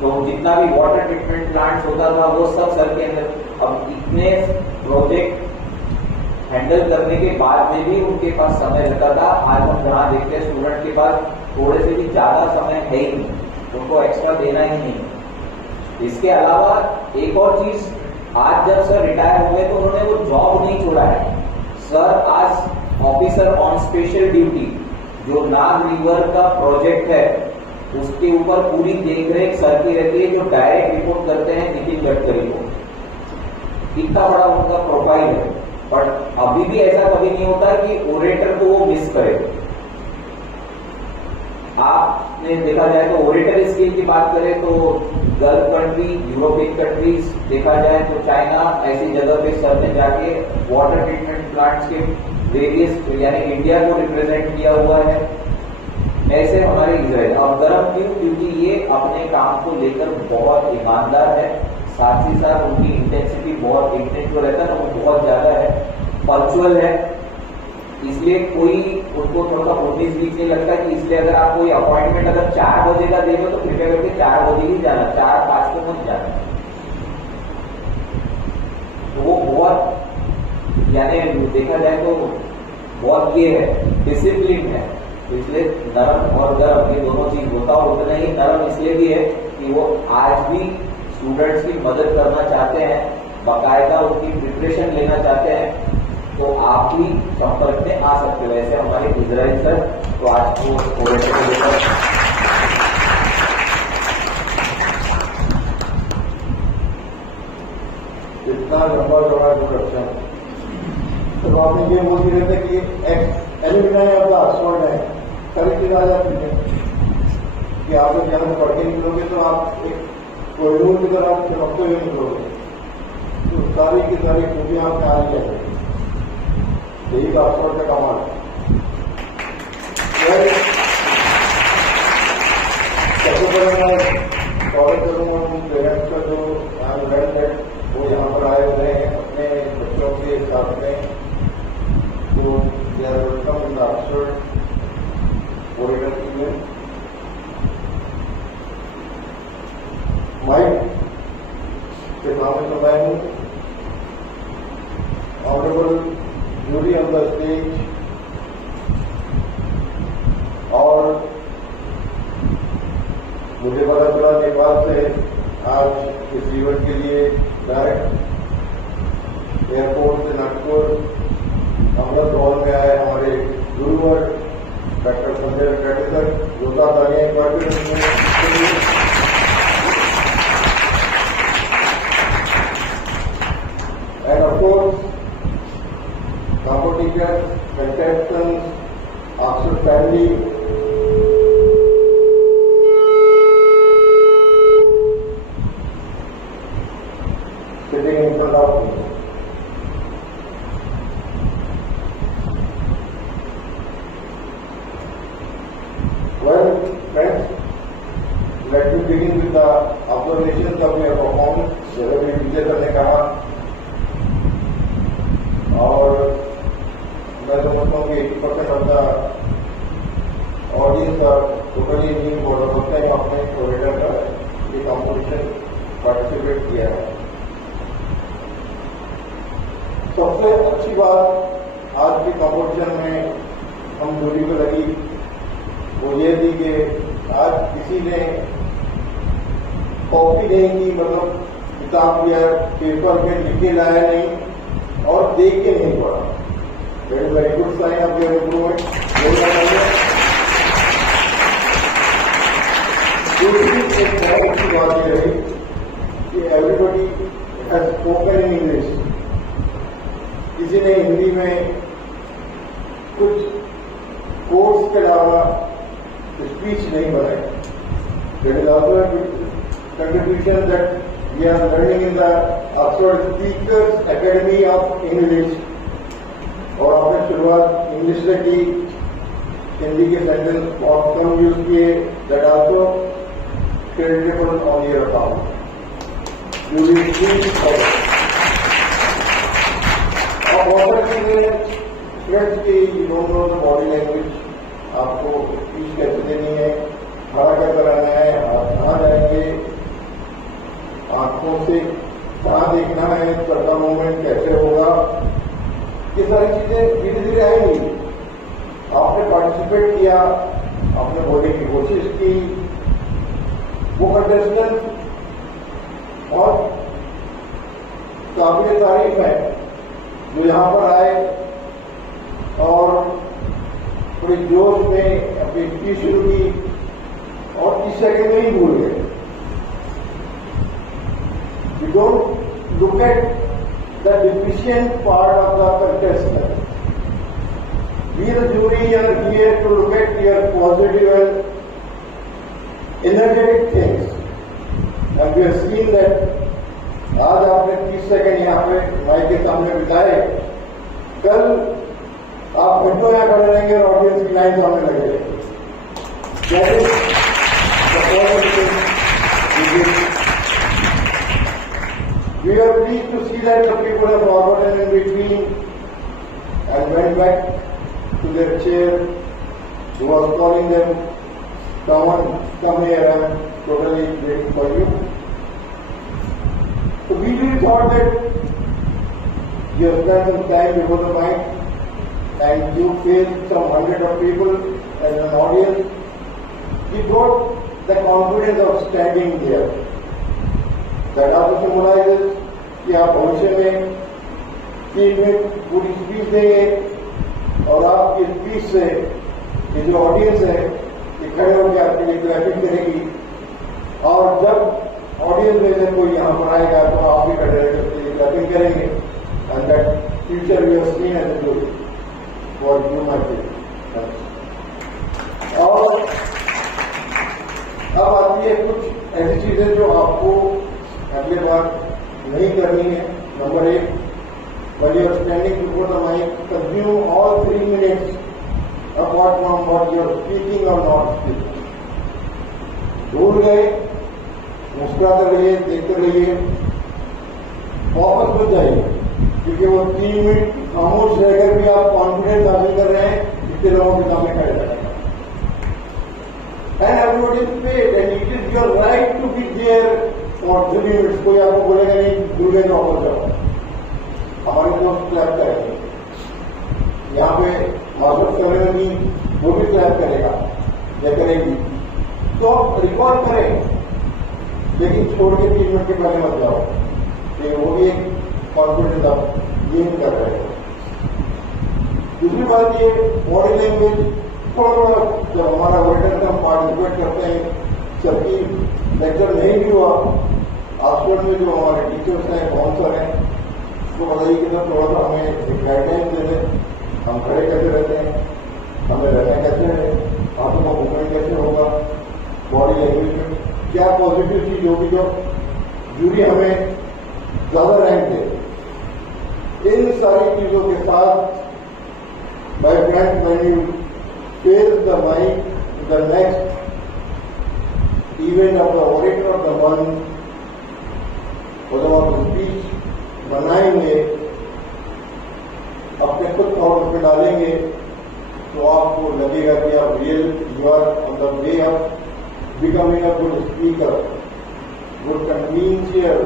तो जितना भी वाटर ट्रीटमेंट प्लांट्स होता था वो सब सर के अंदर। अब इतने प्रोजेक्ट हैंडल करने के बाद में भी उनके पास समय रहता था। आज हम जहाँ देखते हैं स्टूडेंट के पास थोड़े से भी ज्यादा समय है ही नहीं, उनको एक्स्ट्रा देना ही नहीं। इसके अलावा एक और चीज, आज जब सर रिटायर हुए तो उन्होंने वो जॉब नहीं छोड़ा है। सर आज ऑफिसर ऑन स्पेशल ड्यूटी, जो नाग रिवर का प्रोजेक्ट है उसके ऊपर पूरी देखरेख सर की रहती है, जो डायरेक्ट रिपोर्ट करते हैं नितिन गडकरी को। इतना बड़ा उनका प्रोफाइल है, पर अभी भी ऐसा कभी नहीं होता कि ओरेटर को वो मिस करे। आपने देखा जाए तो ओरेटर स्किल की बात करें तो गल्फ कंट्री, यूरोपियन कंट्रीज देखा जाए तो चाइना, ऐसी जगह पे सर ने जाके वाटर ट्रीटमेंट प्लांट्स के वेरियस, यानी इंडिया को रिप्रेजेंट किया हुआ है। ऐसे हमारे इजराइल। अब गर्म क्यों? क्योंकि ये अपने काम को लेकर बहुत ईमानदार है, साथ ही साथ उनकी इंटेंसिटी बहुत, इंटेंस जो रहता है ना वो बहुत ज्यादा है, पंक्चुअल है। इसलिए कोई उनको थोड़ा 19-20 नहीं लगता कि इसलिए अगर आप कोई अपॉइंटमेंट अगर 4 बजे का देंगे तो कृपया करके 4 बजे ही जाना, 4-5 को मत जाना। तो वो बहुत, यानी देखा जाए तो बहुत ये है, डिसिप्लिन है। तो इसलिए नरम और गर्म ये दोनों चीज होता है। उतना ही नरम इसलिए भी है कि वो आज भी स्टूडेंट्स की मदद करना चाहते हैं, बाकायदा उनकी प्रिपरेशन लेना चाहते हैं। तो आप भी संपर्क में आ सकते हो। ऐसे हमारे इजराइल सर तो आज को इतना लंबा चौड़ा प्रोडक्शन, तो आपने ये बोल रहे थे कि एलुमिनाई ऑफ द ऑक्सफोर्ड है, कभी आ जाती है कि आप जब ज्यादा पढ़ के निकलोगे तो आप एक कोहिनूर की तरह चमकते हुए निकलोगे तो सारी की सारी खूबियां आपने आने लगेगी। यही तो ऑक्सफोर्ड का कमाल है। सबसे पहले मैं स्वागत करूंगा उन पेरेंट्स का जो वो यहाँ पर आए हुए हैं अपने बच्चों के साथ में, जो welcome in the Oxford original union. Mike के सामने तो मैं हूँ, honourable jury on the stage, और मुझे पता चला नेपाल से आज इस इवेंट के लिए डायरेक्ट एयरपोर्ट से नागपुर अमृत हॉल में आए हमारे गुरुवर डॉक्टर संजय रेड्डी सर। जोता तालियां एक बार फिर। End of course competitors, contestants, Oxford family, sitting in front of me. Well, friends, let me begin with the observations of your performance, जैसे भी विजय सर ने कहा, और मैं समझता हूँ कि 80% of the audience are totally new और फर्स्ट टाइम आपने कोरिडोर का ये कॉम्पिटिशन पार्टिसिपेट किया है। सबसे अच्छी बात आज के कॉम्पिटिशन में हम जोड़ी को लगी वो ये थी कि आज किसी ने कॉपी नहीं की, मतलब किताब या पेपर में लिखे लाया नहीं और देख के नहीं पढ़ा। Very very good sign of your improvement. दूसरी एक बहुत अच्छी बात यह रही कि everybody has spoken in English. किसी ने हिंदी में कुछ कोर्स के अलावा स्पीच नहीं बनाई। That is also contribution that we are learning in the Oxford speakers academy of English. और आपने शुरुआत इंग्लिश से की, हिंदी के सेंटेंस बहुत कम यूज किए, that also creditable on your account. You will speak और बहुत सारी चीजें फ्रेंड्स की you don't know the body language, आपको स्पीच कैसे देनी है, खड़ा क्या कराना है, हाथ कहाँ जाएंगे, आंखों से कहाँ देखना है, करता मूवमेंट कैसे होगा, ये सारी चीजें धीरे धीरे आएंगी। आपने पार्टिसिपेट किया, आपने बोलने की कोशिश की, वो कंटेस्टेंट और काबिल तारीफ है जो यहाँ पर आए और बड़े जोश में अपनी स्पीच शुरू की और 30 सेकेंड में ही भूल गए। You don't look at the deficient part of the contestant. We the jury are here to look at your positive and energetic things. And we have seen that आज आपने 30 सेकेंड यहाँ पे माइक के सामने बिताए, कल आप घंटों यहाँ खड़े रहेंगे और ऑडियंस की लाइन सामने लगे रहेंगे। We are pleased to see that the people have forgotten in between and went back to their chair. Who was calling them, come here, I am totally waiting for you. So we really thought that you have spent some time before the mic and you faced some hundred of people as an audience. You got the confidence of standing there. That also symbolizes कि आप भविष्य में team में पूरी speech देंगे और आपकी speech से ये जो ऑडियंस है ये खड़े होकर आपके लिए क्लैपिंग करेगी और जब ऑडियंस में से कोई यहाँ पर आएगा तो आप भी खड़े रहकर उसके लिए क्लैपिंग करेंगे। And that future we have seen as good for you my friend. और अब आती है कुछ ऐसी चीजें चीजें जो आपको अगले बार नहीं करनी है, number 1, while you are standing before the mic, consume all 3 minutes apart from what you are speaking or not speaking. भूल गए, मुस्कुराते रहिए, देखते रहिए, वापस मत जाइए, क्योंकि वो 3 मिनट खामोश रहकर भी आप कॉन्फिडेंस हासिल कर रहे हैं, इतने लोगों के सामने खड़े रहना। And everybody is paid, and it is your right to be there for 3 minutes. कोई आपको बोलेगा नहीं, भूल गए तो वापस जाओ। हमारे दोस्त क्लैप करेंगे, यहाँ पे मास्टर करेंगे, वो भी क्लैप करेगा या करेगी, तो आप रिकॉर्ड करें, लेकिन छोड़ के 3 मिनट के पहले मत जाओ, कि वो भी एक कॉन्फिडेंस आप गेन कर रहे हो। दूसरी बात ये बॉडी लैंग्वेज, थोड़ा जब हमारा वर्ल्ड हम पार्टिसिपेट करते हैं, सबकी लेक्चर नहीं भी हुआ, आसपास में जो हमारे टीचर्स हैं, काउंसलर हैं, उसको बताइए कि सर थोड़ा सा हमें एक गाइडलाइन दे दें, हम खड़े कैसे रहते हैं, हमें रहना कैसे है, हाथों का मूवमेंट कैसे होगा, बॉडी लैंग्वेज में क्या पॉजिटिव चीज होगी जो जूरी हमें ज्यादा रैंक दे। इन सारी चीजों के साथ my friend, when you face the mike, the next event of the orator, the one of the speech बनाएंगे, अपने खुद थॉट पे डालेंगे, तो आपको लगेगा कि आप you are on the way of becoming a good speaker, good convener,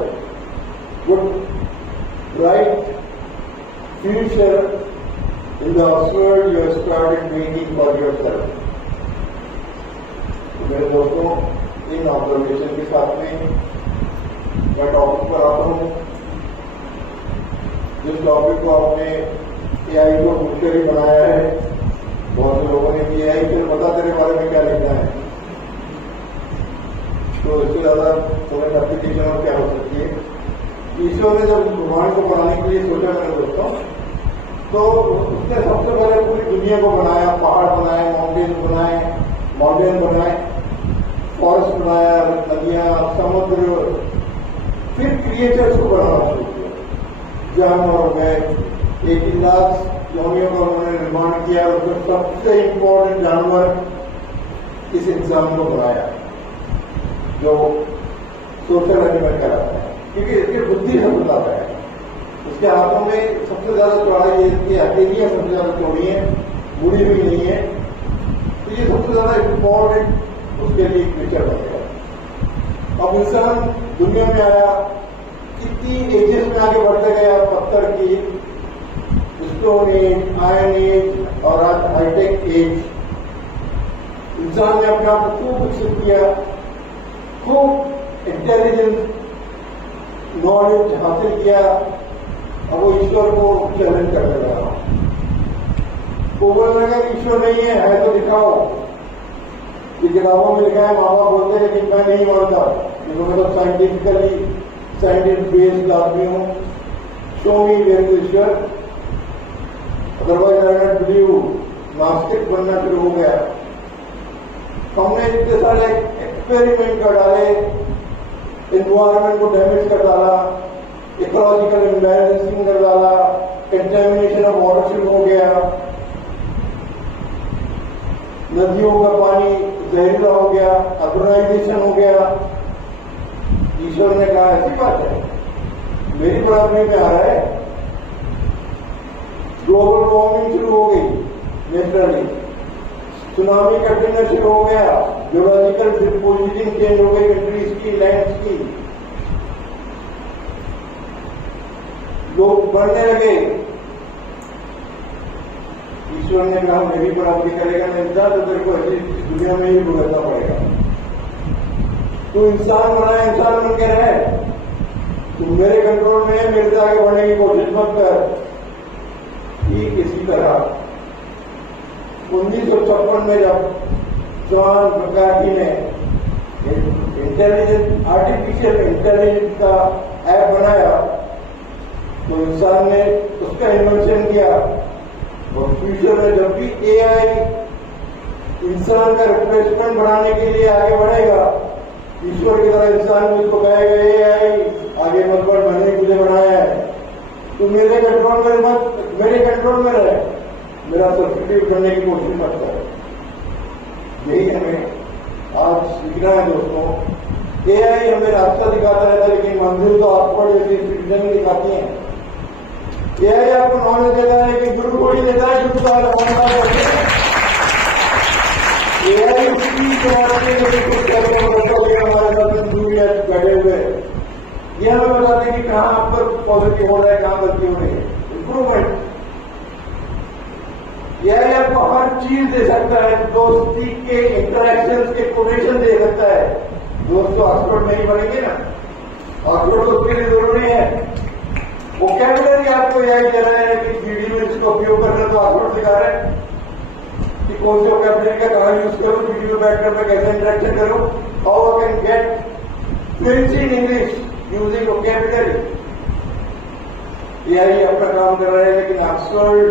good bright future in the world you have started making for yourself. तो मेरे दोस्तों, इन ऑब्जर्वेशन के साथ में मैं टॉपिक पर आता हूँ, जिस टॉपिक को आपने AI को पूछकर ही बनाया है। बहुत से लोगों ने AI फिर बता तेरे बारे में क्या लिखना है, तो इससे ज्यादा थोड़ा एप्लीकेशन और क्या हो सकती है। ईश्वर ने जब भगवान को बनाने के लिए सोचा मेरे दोस्तों, तो उसने सबसे पहले पूरी दुनिया को बनाया, पहाड़ बनाए, माउंटेन बनाए, फॉरेस्ट बनाया, नदियां, समुद्र, फिर क्रिएचर्स को बनाना शुरू किया, जानवर हो गए, 1 लाख योनियों का उन्होंने निर्माण किया, और उसमें सबसे इम्पोर्टेंट जानवर इस इंसान को बनाया, जो सोशल एनिमल कहलाता है, क्योंकि इसकी बुद्धि सबसे ज्यादा है, उसके हाथों में सबसे ज्यादा चौड़ाई है, इसकी हथेलियां सबसे ज्यादा चौड़ी है, बूढ़ी भी नहीं है, तो ये सबसे ज्यादा इम्पोर्टेंट उसके लिए क्रिएचर बन गया। अब इंसान दुनिया में आया, कितनी एजेस में आगे बढ़ते गया, पत्थर की, स्टोन एज, आयरन एज और आज हाईटेक एज। इंसान ने अपने आप को खूब विकसित किया, खूब इंटेलिजेंस नॉलेज हासिल किया, अब वो ईश्वर को चैलेंज करने लगा। वो बोलने लगा कि ईश्वर नहीं है तो दिखाओ। ये किताबों में लिखा है, माँ बाप बोलते हैं, लेकिन मैं नहीं मानता, क्योंकि मैं तो साइंटिफिक बेस्ड आदमी हूँ, शो मी वेयर इज ईश्वर, अदरवाइज आई नॉट बिलीव। नास्तिक बनना शुरू हो गया। हमने इतने सारे एक्सपेरिमेंट कर डाले, एनवायरमेंट को डैमेज कर डाला, इकोलॉजिकल इम्बैलेंसिंग कर डाला, कंटेमिनेशन ऑफ वाटर शुरू हो गया, नदियों का पानी जहरीला हो गया, अर्बनाइजेशन हो गया। ईश्वर ने कहा ऐसी बात है, मेरी बराबरी में आ रहा है, ग्लोबल वार्मिंग शुरू हो गई, नेचुरली सुनामी का गिरना शुरू हो गया, जियोलॉजिकल डिपोजिटिंग चेंज हो गई कंट्रीज की, लैंड्स की, लोग बढ़ने लगे। ईश्वर ने कहा मेरी बराबरी करेगा नहीं था तो तेरे को ऐसी दुनिया में ही भुगतना पड़ेगा। तू इंसान बना, इंसान बन के रहे, तू मेरे कंट्रोल में है, मेरे से आगे बढ़ने की कोशिश मत कर। ठीक इसी तरह 1956 में जब जॉन प्रकाश जी ने इंटेलिजेंस, आर्टिफिशियल इंटेलिजेंस का ऐप बनाया, तो इंसान ने उसका इन्वेंशन किया। और फ्यूचर में जब भी एआई इंसान का रिप्लेसमेंट बनाने के लिए आगे बढ़ेगा, ईश्वर की तरह इंसान मुझको कहेगा ये आगे मत बढ़, मैंने तुझे बनाया है, तू मेरे कंट्रोल में मत, मेरे कंट्रोल में रहे, मेरा सब्सिट्यूट करने की कोशिश मत कर। यही हमें आज सीखना है दोस्तों। एआई हमें रास्ता दिखाता रहता है, लेकिन मंजिल तो आपको जैसी इंस्टीट्यूशन दिखाती है। एआई आपको नॉलेज देता है, लेकिन गुरु को ही देता है जो एआई की हमारे साथ दुनिया बैठे हुए ये हमें बताते हैं कि कहाँ पर पॉजिटिव हो रहा है, कहाँ गलती हो रही है, इम्प्रूवमेंट। एआई आपको हर चीज दे सकता है, दोस्ती के इंटरेक्शन के कोटेशन दे सकता है। दोस्त तो ऑक्सफोर्ड में ही बनेंगे ना, ऑक्सफोर्ड तो उसके लिए जरूरी है। वोकैबुलरी आपको एआई दे रहा है कि वीडियो में इसका उपयोग करना, तो ऑक्सफोर्ड सिखा रहे हैं कि कौन से वोकैबुलरी का कहाँ यूज करूं, वीडियो में बैठकर मैं कैसे इंटरेक्शन करूं, how I can get fluency in English using vocabulary. AI अपना काम कर रहा है, लेकिन ऑक्सफोर्ड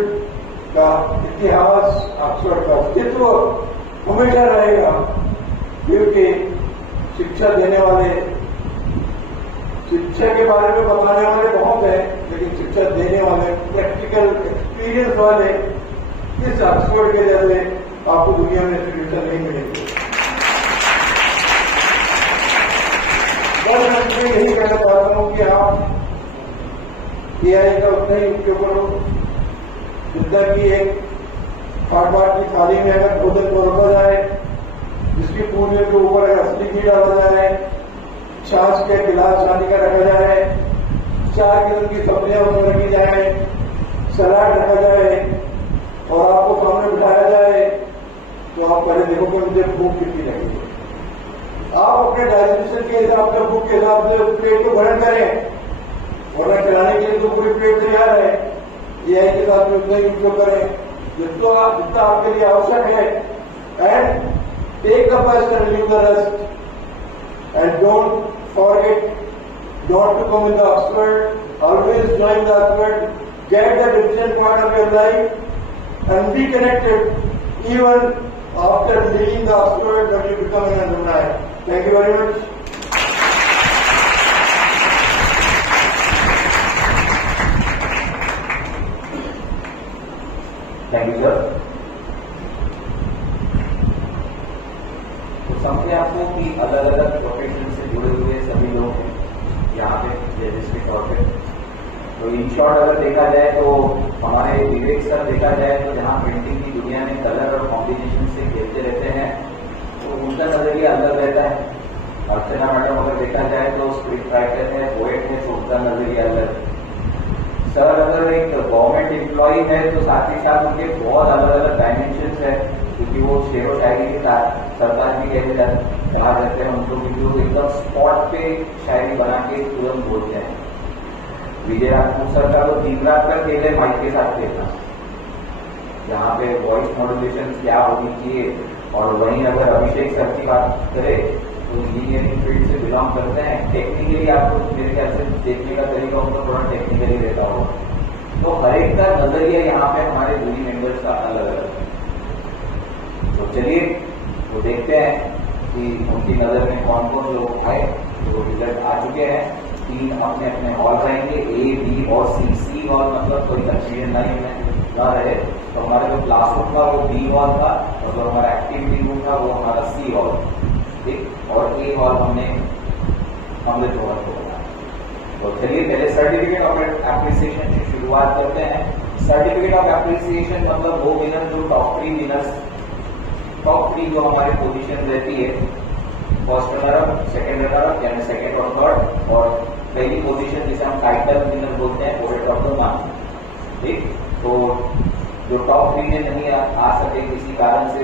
का इतिहास, ऑक्सफोर्ड का अस्तित्व हमेशा रहेगा, क्योंकि शिक्षा देने वाले, शिक्षा के बारे में बताने वाले बहुत हैं, लेकिन शिक्षा देने वाले, प्रैक्टिकल एक्सपीरियंस वाले इस ऑक्सफोर्ड के जैसे आपको दुनिया में इंस्टीट्यूशन नहीं मिलेगी। बस मैं यही कहना चाहता हूं कि आप एआई का उतना ही उपयोग करो जितना कि एक पाट की थाली में अगर भोजन परोसा जाए, जिसकी पूरे के ऊपर असली घी डाला जाए, छाछ के गिलास शादी का रखा जाए, 4 किस्म की सब्जियां उसमें रखी जाए, सलाद रखा जाए और आपको सामने बिठाया जाए, तो आप पहले देखो कि मुझे भूख कितनी लगेगी। आप अपने डाइजेशन के हिसाब से, भूख के हिसाब से उस प्लेट को ग्रहण करें, वरना खिलाने के लिए तो पूरी प्लेट तैयार है। एआई के साथ में उतना ही उपयोग करें जितना आपके लिए आवश्यक है, and take the best and leave the rest, and don't forget not to come in the Oxford, always join the Oxford, get the decision part of your life and be connected even after leaving the Oxford when you become an alumni. Thank you very much. Thank you sir. तो समझे आपको कि अलग अलग profession से जुड़े हुए सभी लोग हैं यहाँ पे जजेस के तौर पे। तो इन शॉर्ट अगर देखा जाए तो हमारे विवेक सर देखा जाए तो जहाँ पेंटिंग की दुनिया में कलर और कॉम्बिनेशन से खेलते रहते हैं तो उनका नजरिया अलग रहता है। अर्चना मैडम अगर देखा जाए तो स्क्रिप्ट राइटर है, पोएट है, तो उनका नजरिया अलग। सर अगर एक गवर्नमेंट एम्प्लॉय है तो साथ ही साथ उनके बहुत अलग अलग डायमेंशन है, क्योंकि वो शेर व शायरी के सरताज भी कहा जाते हैं उनको, क्योंकि वो एकदम स्पॉट पे शायरी बना के तुरंत बोलते हैं। विजय राजपूत सर का तो दिन रात का खेल है माइक के साथ खेलना, जहाँ पे वॉइस मॉड्यूलेशन क्या होनी चाहिए। और वहीं अगर अभिषेक सर की बात करें तो इंजीनियरिंग फील्ड से बिलोंग करते हैं, टेक्निकली आपको मेरे ख्याल से देखने का तरीका उनको थोड़ा टेक्निकली रहता होगा। तो हर एक का नजरिया यहाँ पे हमारे जूरी मेंबर्स का अलग अलग है। तो चलिए वो देखते हैं कि उनकी नजर में कौन कौन लोग आए। तो रिजल्ट आ चुके हैं, 3 अपने अपने हॉल रहेंगे, ए, बी और सी। सी हॉल मतलब कोई कंफ्यूजन ना रहे, तो हमारा जो क्लासरूम था वो बी हॉल था और जो हमारा एक्टिविटी रूम था वो हमारा सी हॉल, ठीक। और ए हॉल हमने अमृत हॉल को बनाया। तो चलिए पहले सर्टिफिकेट ऑफ एप्रिसिएशन से शुरुआत करते हैं। सर्टिफिकेट ऑफ एप्रिसिएशन मतलब वो विनर जो टॉप 3 विनर्स, टॉप 3 जो हमारी पोजीशन रहती है, फर्स्ट रनर, सेकंड रनर यानी सेकंड और थर्ड, और पहली पोजीशन जिसे हम टाइटल विनर बोलते हैं, पोएट ऑफ द मंथ, ठीक। तो जो टॉप 3 में नहीं आ सके किसी कारण से,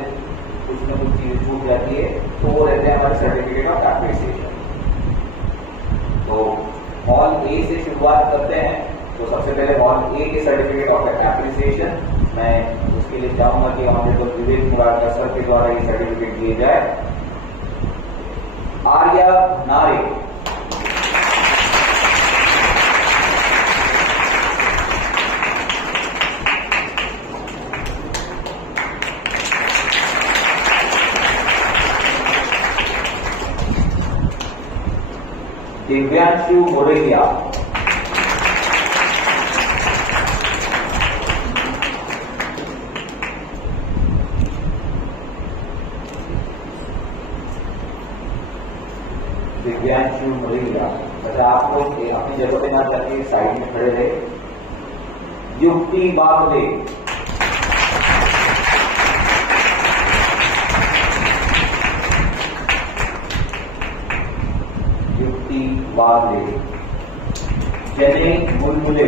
कुछ न कुछ चीज छूट जाती है, तो वो रहते हैं हमारे सर्टिफिकेट ऑफ एप्रिसिएशन। तो हॉल ए से शुरुआत करते हैं। तो सबसे पहले हॉल ए के सर्टिफिकेट ऑफ एप्रिसिएशन, मैं उसके लिए चाहूंगा कि हमारे तो विवेक मुरारका सर के द्वारा ये सर्टिफिकेट दिए जाए। आर्या नारे, दिव्यांशु मोरैया, दिव्यांशु मोरैया। अच्छा, आप लोग अपनी जगह पे ना जाके साइड में खड़े रहे। युक्ति बागले, युक्ति बागले। जने बुलबुले,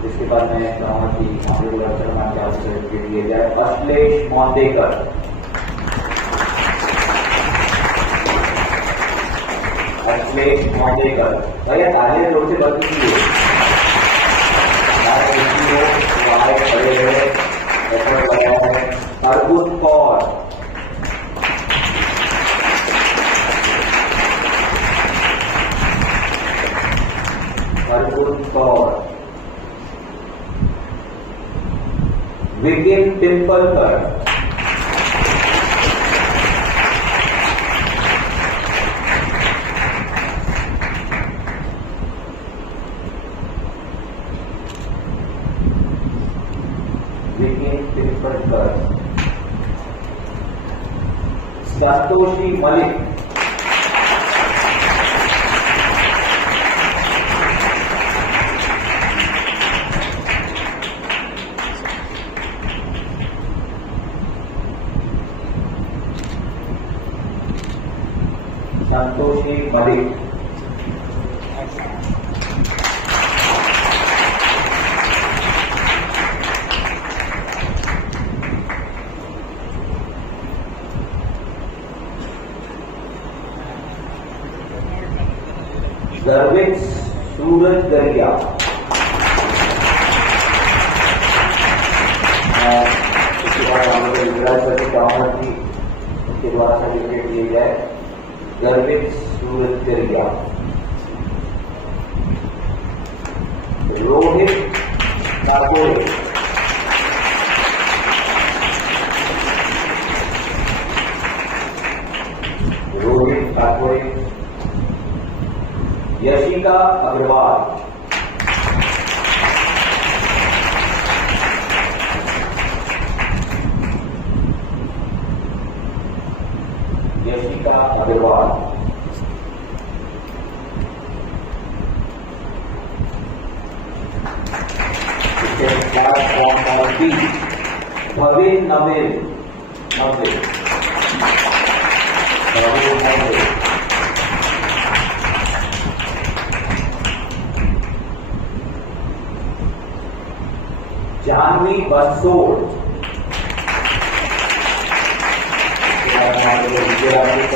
इसके बाद मैं चाहूंगा कि ऑनरेबल अफसर मान के सर्टिफिकेट दिए जाए। अश्लेष मौतेकर, अश्लेष मौतेकर भैया ताले जोर से बंद कीजिए। खड़े रहे, एफर्ट लगाया है। अर्बुद कौर, अर्बुद कौर। विपिन पिंपलकर, विपिन पिंपलकर। संतोषी मलिक, संतोषी मलिक। गर्वित सूरज दरिया, उसके बाद हम लोग युवराज सर की चाहूंगा कि उनके द्वारा सर्टिफिकेट दिए जाए। गर्वित सूरज दरिया। रोहित काकोड़े, रोहित काकोड़े। यशिका अग्रवाल, यशिका अग्रवाल। भविन नवेल, जानवी बंसोड़,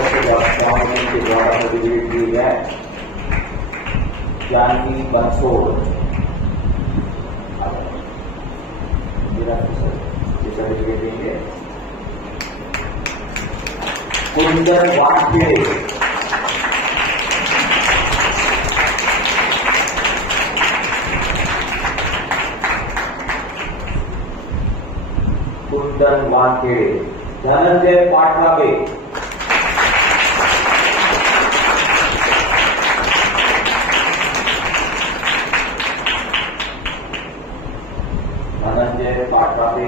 के द्वारा सर्टिफिकेट दिए जाए। जानवी बंसोड़ सर्टिफिकेट देंगे। कुंदन वानखेड़े, कुंदन वानखेड़े। धनंजय पाठाबे, धनंजय पाठाबे।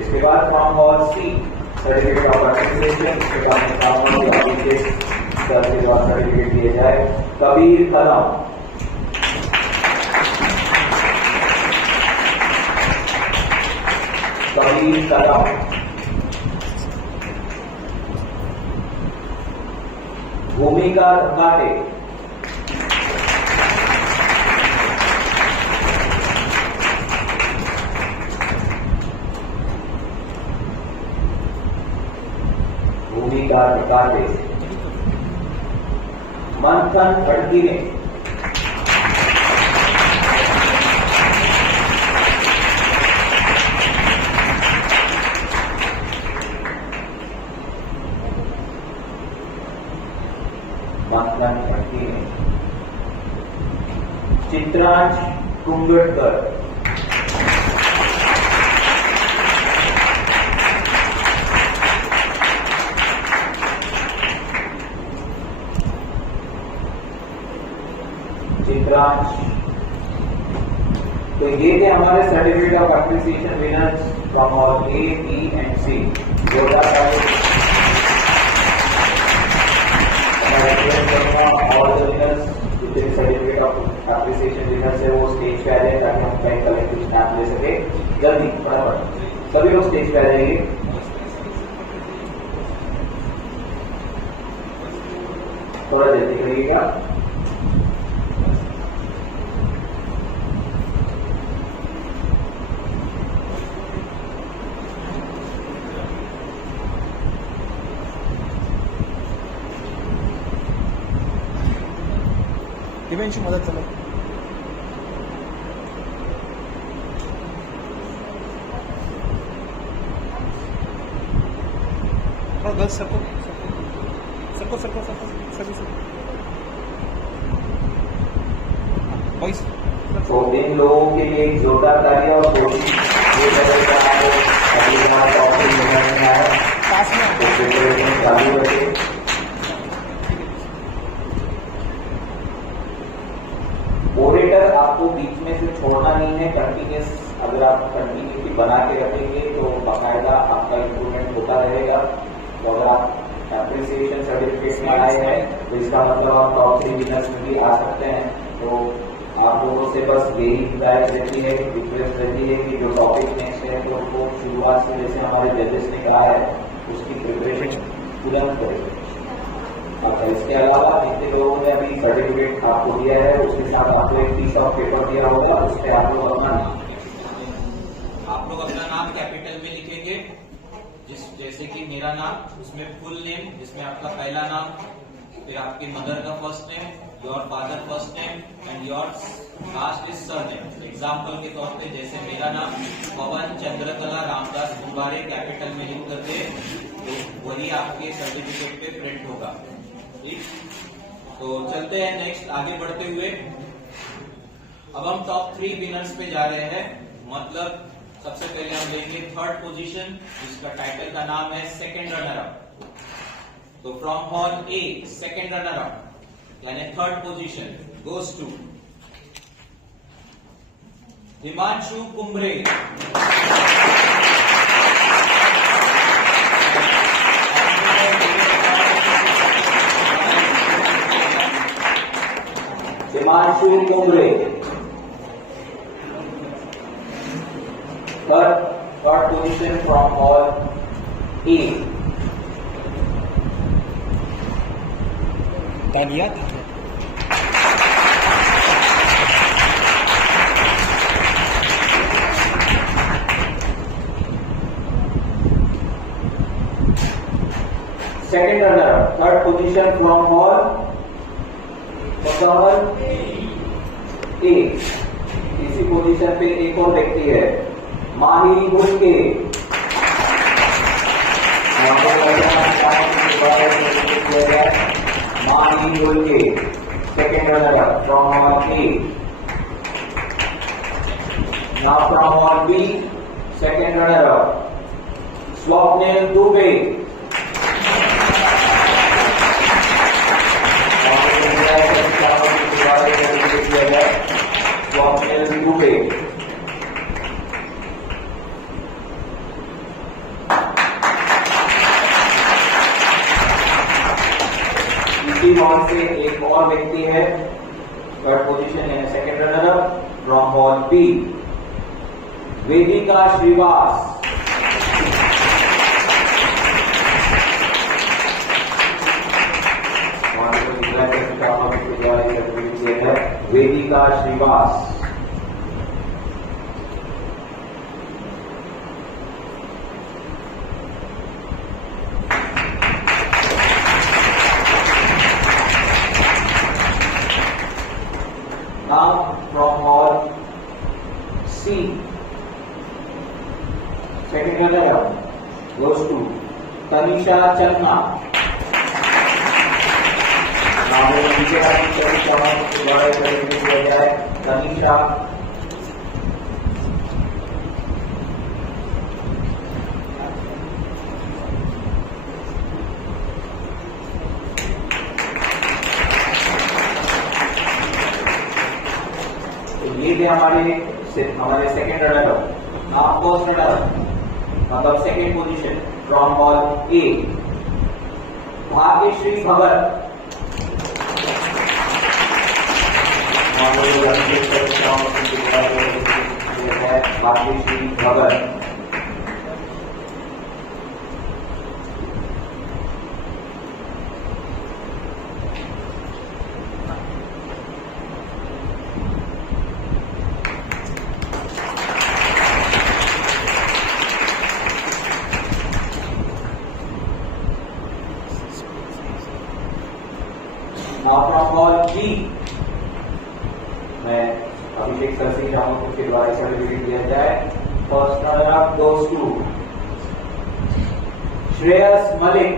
इसके बाद from hall C certificate of participation. इसके बाद सर्टिफिकेट दिए जाए। कबीर कदम, कबीर कदम। भूमिका धंगाटे, भूमिका धंगाटे। मंथन खड़गीने, 1:30 में। चित्रांश कुंगड़कर, चित्रांश। तो ये थे हमारे certificate of appreciation winners from all A, B and C। All the winners जितने सर्टिफिकेट ऑफ एप्रिसिएशन विनर्स है वो स्टेज पे आ जाए ताकि हम कहीं कलेक्टिव स्नैप ले सके। जल्दी फटाफट सभी लोग स्टेज पे आ जाइए। थोड़ा जल्दी करिएगा। दिव्यांशु मदद चलो। गर्ल्स सबको सबको सबको सबको सभी से बॉयज। तो इन लोगों के लिए एक जोरदार ताली और कोशिश ये करेगा अभी हमारा टॉप में आया पास में तो प्रिपरेशन चालू रहे। ओरेटर आपको बीच में से छोड़ना नहीं है, कंटिन्यूस अगर आप कंटिन्यूटी बना के रखेंगे तो बाकायदा आपका इम्प्रूवमेंट होता रहेगा। तो अगर आप एप्रिसिएशन सर्टिफिकेट में आए हैं तो इसका मतलब आप टॉप 3 विनर्स में भी आ सकते हैं। तो आप लोगों से बस यही हिदायत रहती है, रिक्वेस्ट रहती है कि जो टॉपिक नेक्स्ट है तो उसको शुरुआत से जैसे हमारे जजेस ने कहा है उसकी प्रिपरेशन तुरंत करें। इसके अलावा जितने लोगों ने अभी सर्टिफिकेट आपको दिया है उसके साथ आपको एक पीस ऑफ पेपर दिया होगा, उस पर आप लोग अपना नाम कैपिटल में लिखेंगे। जैसे कि मेरा नाम, उसमें फुल नेम जिसमें आपका पहला नाम, फिर आपकी मदर का first name, your father first name and your last is surname. Example के तौर पे जैसे मेरा नाम पवन चंद्रकला रामदास गुब्बारे कैपिटल में लिख करके तो वही आपके सर्टिफिकेट पे प्रिंट होगा। तो चलते हैं नेक्स्ट आगे बढ़ते हुए। अब हम टॉप 3 विनर्स पे जा रहे हैं। मतलब सबसे पहले हम लेंगे थर्ड पोजीशन जिसका टाइटल का नाम है सेकंड रनर अप। तो from hall A second runner up यानी third position goes to Himanshu Kumbhare. Himanshu Kumbhare third position from hall A। तालिया second runner third position from hall A। इसी पोजीशन पे एक और व्यक्ति है Mahi Bulke. Mahi Bulke second runner from hall A. Now from hall B second runner Swapnil Dubey. Swapnil Dubey hall से एक और व्यक्ति है थर्ड पोजीशन है second runner up from hall B Vedika Shrivas. Vedika Shrivas. Now from hall C, second runner goes to Tanisha Channa। मेरे नीचे का टीचर द्वारा तरीके दिया जाए तनीषा। तो ये थे हमारे second runner up. Now first runner up मतलब second position from hall A, Bhagyashree Bhagat. Bhagyashree Bhagat. Now from hall G, मैं अभिषेक सर से चाहूंगा उसके द्वारा सर्टिफिकेट दिया जाए। First runner up goes to Shreyas Malik.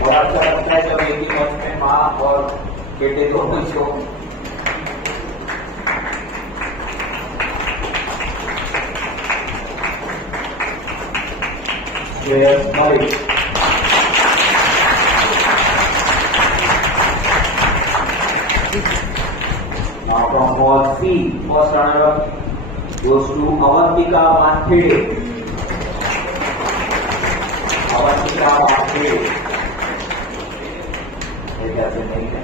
बहुत अच्छा लगता है जब एक ही मंच में माँ और बेटे दोनों show. Shreyas Malik. Now from hall C, first runner up goes to Avantika Wankhede. Avantika Wankhede। कैसे नहीं है।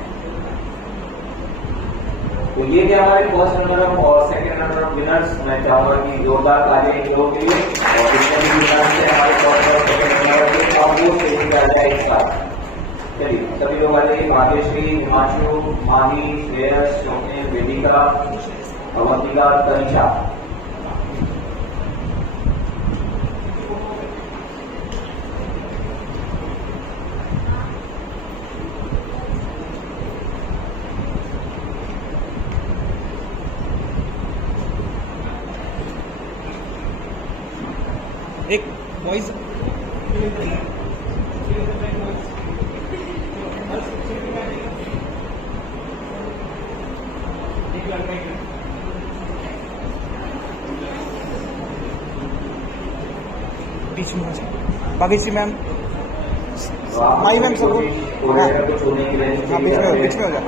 तो ये थे हमारे फर्स्ट रनर अप और सेकंड रनर अप विनर्स। मैं चाहूंगा कि जोरदार तालियां इन लोगों के लिए और जितने भी विनर्स हैं हमारे फर्स्ट और सेकंड रनर अप के आप वो स्टेज पे आ जाए एक साथ। चलिए सभी लोग आ जाइए। भाग्यश्री, हिमांशु, माही, श्रेयस, स्वप्निल, वेदिका, अवंतिका, तनिषा। एक वॉइस बीच में भाग्यश्री मैम, माई मैम सब को छोड़ने के लिए बीच में हो जाए।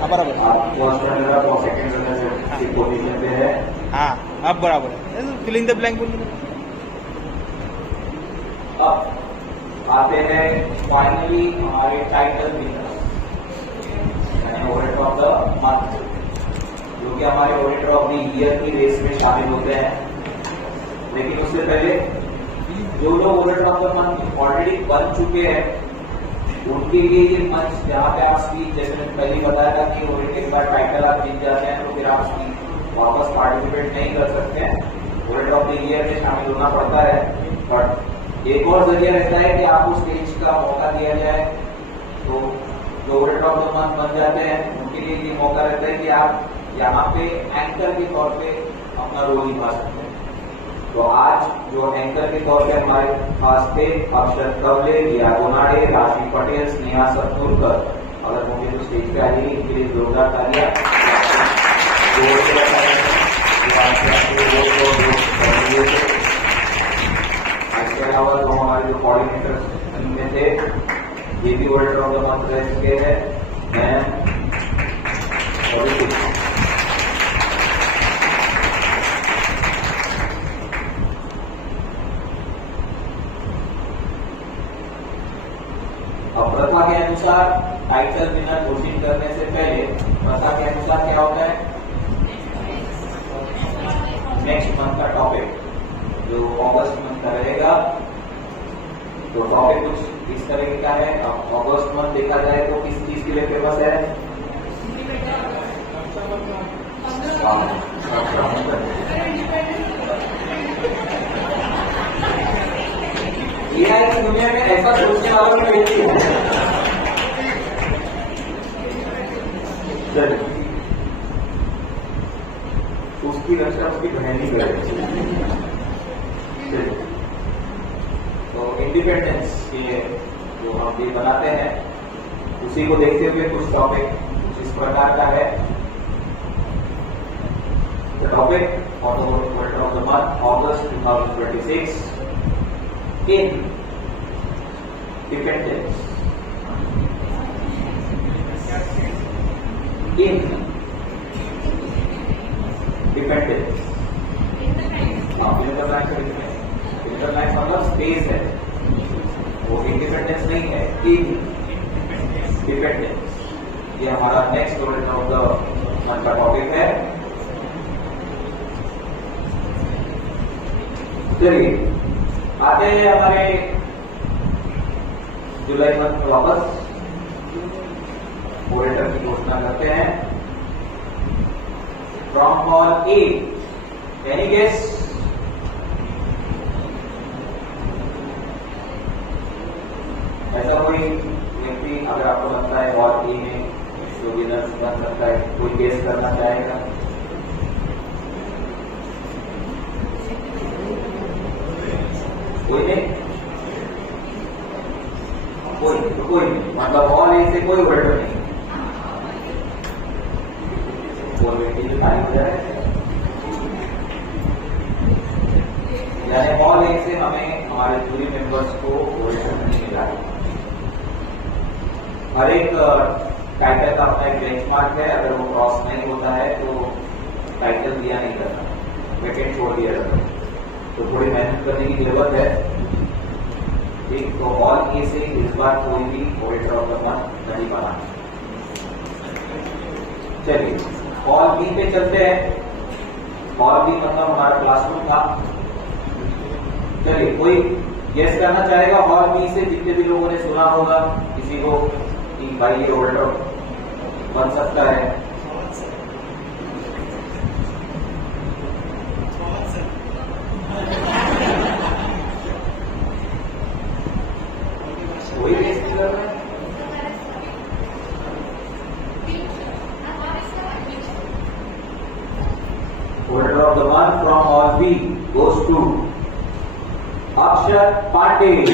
हाँ बराबर। फर्स्ट रनर अप और सेकंड रनर की पोजीशन पे है। हाँ अब बराबर है। फिल इन द ब्लैंक बोल। अब आते हैं फाइनली हमारे title winner auditor of the month, जो कि हमारे ऑडिटर ऑफ द ईयर की रेस में शामिल होते हैं। लेकिन उससे पहले जो लोग auditor of the month already बन चुके हैं उनके लिए ये मंच जहाँ पे आप स्पीच, जैसे मैंने पहले बताया था कि ऑडिट एक बार टाइटल आप जीत जाते हैं तो फिर आप स्पीच वापस पार्टिसिपेट नहीं कर सकते हैं, ऑडिटर ऑफ द ईयर में शामिल होना पड़ता है। बट एक और जरिया रहता है कि आपको स्टेज का मौका दिया जाए। तो जो ऑडिटर ऑफ द मंथ बन जाते हैं उनके लिए ये मौका रहता है कि आप यहाँ पे एंकर के तौर पे अपना रोल निभा सकते हैं। तो आज जो एंकर के तौर पे हमारे पास थे अक्षत कवले, रिया गोनाडे, राशि पटेल, स्नेहा सतनुरकर। अगर होंगे तो स्टेज पे आ जाइए, इनके लिए जोरदार तालियां। इसके अलावा जो हमारे जो कोऑर्डिनेटर्स इनमें थे ये भी ऑडिटर ऑफ द मंथ रह चुके हैं। मैं अब प्रथा के अनुसार टाइटल विनर घोषित करने से पहले प्रथा के अनुसार क्या होता है, नेक्स्ट मंथ का टॉपिक जो अगस्त मंथ का रहेगा, तो टॉपिक कुछ इस तरह का है। अब अगस्त मंथ देखा जाए तो किस चीज के लिए फेमस है? एआई की दुनिया में ऐसा सोचने वालों में बेटी है। उसकी रक्षा उसकी बहन ही करेगी। तो इंडिपेंडेंस के जो हम भी बनाते हैं उसी को देखते हुए कुछ टॉपिक कुछ इस प्रकार का है। The topic of the month August 2026 in dependence in dependence. Interline मतलब स्पेस है, वो इंडिपेंडेंस नहीं है, इन डिपेंडेंस। ये हमारा next student of the month का टॉपिक है। चलिए आते हैं हमारे जुलाई मंथ में वापस ओरेटर की घोषणा करते हैं। From hall A, any guess? ऐसा कोई व्यक्ति अगर आपको लगता है हॉल ए में जो विनर बन सकता है, कोई गेस करना चाहेगा? कोई नहीं, कोई नहीं, मतलब हॉल ए से कोई ओरेटर नहीं। वो व्यक्ति जो खाली हो जाए, यानी हॉल ए से हमें हमारे जूरी मेंबर्स को ओरेटर नहीं मिला। हर एक टाइटल का अपना एक बेंचमार्क है, अगर वो क्रॉस नहीं होता है तो टाइटल दिया नहीं जाता, वेकेंट छोड़ दिया जाता। तो थोड़ी मेहनत करने की जरूरत है। ठीक, तो हॉल ए से इस बार कोई भी ओरेटर ऑफ द मंथ नहीं बना। चलिए हॉल बी पे चलते हैं। हॉल बी मतलब हमारा क्लासरूम था। चलिए कोई गेस करना चाहेगा हॉल बी से? जितने भी लोगों ने सुना होगा किसी को कि भाई ये ओरेटर बन सकता है। कोई गेस नहीं कर रहा है? Order of the month from all B goes to Akshat Patil.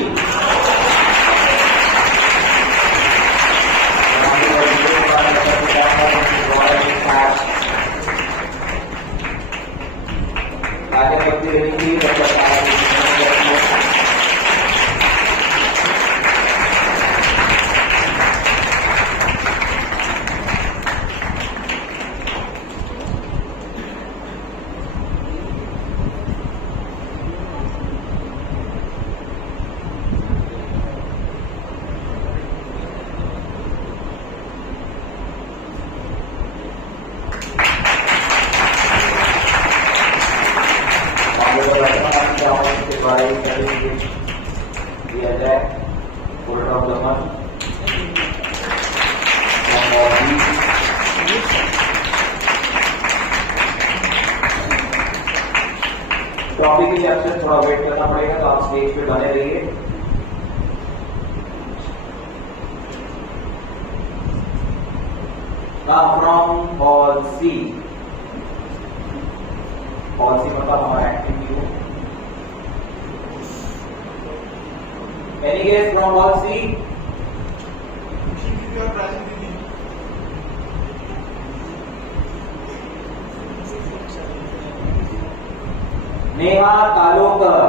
आगे बढ़ती रहेंगी दिया जाए। Order of the month from all B. Topic के सेक्शन थोड़ा वेट करना पड़ेगा, तो आप स्टेज पे बने रहिए। Now from hall C. Hall C मतलब हमारा एक्टिविटी हो। Any guess from hall C? Neha तालोकर।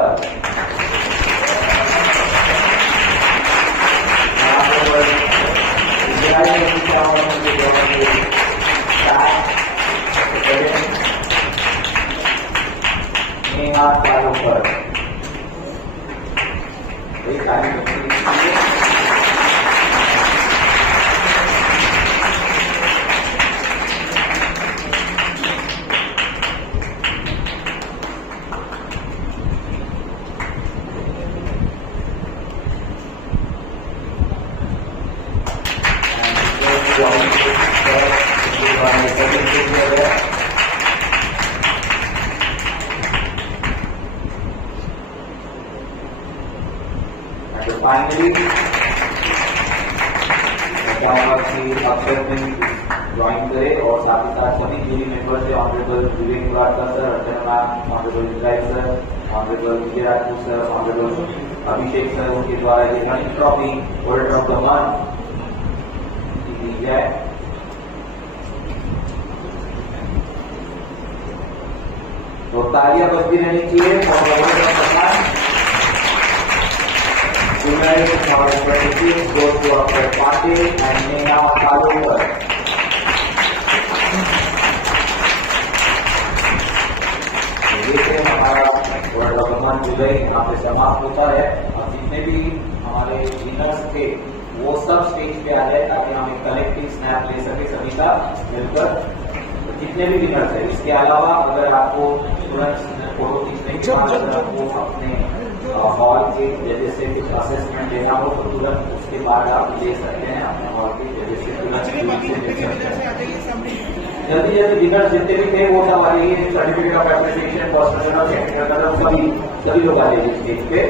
Neha तालोकर finally, the चाहूंगा कि अक्षर में ज्वाइन करें और साथ ही साथ सभी जूरी मेंबर्स है, honourable Vivek Murarka sir, Archana ma'am, honourable Israel sir, honourable Vijay Rajput sir, honourable Abhishek sir, उनके द्वारा ये running trophy world of the month दी जाए। तो तालियां बजती रहनी चाहिए और tonight our gratitude goes to our party and may now follow her. देखिए हमारा वर्ल्ड ऑफ द मंथ जुलाई यहाँ पे समाप्त होता है। अब जितने भी हमारे विनर्स थे वो सब स्टेज पे आ जाए ताकि हम एक कलेक्टिव स्नैप ले सके सभी का मिलकर। तो जितने भी विनर्स है, इसके अलावा अगर आपको तुरंत फोटो खींचने के बाद अगर आपको अपने हॉल के जजेस से कुछ असेसमेंट देना हो तो तुरंत उसके बाद आप ले सकते हैं अपने हॉल के जजेस से तुरंत जल्दी जल्दी विनर्स जितने भी थे वो सब आ जाइए। सर्टिफिकेट ऑफ एप्रिसिएशन, पर्सनल और टेक्निकल सभी लोग आ जाइए स्टेज पे।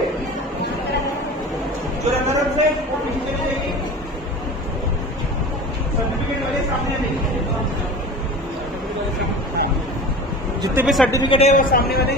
जितने भी सर्टिफिकेट है वो सामने वाले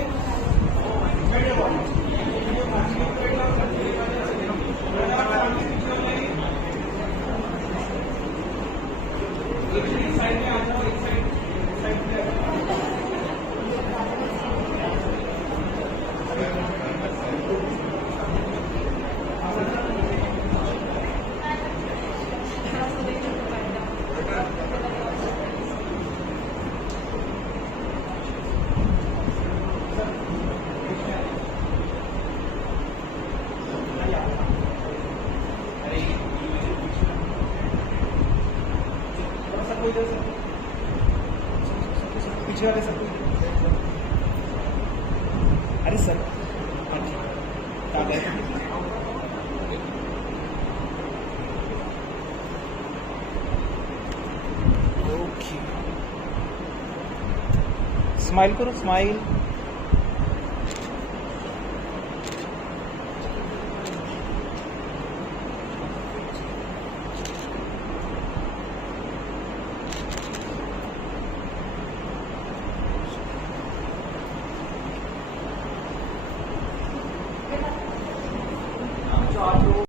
पीछे वाले सब अरे सर ओके स्माइल करो, स्माइल।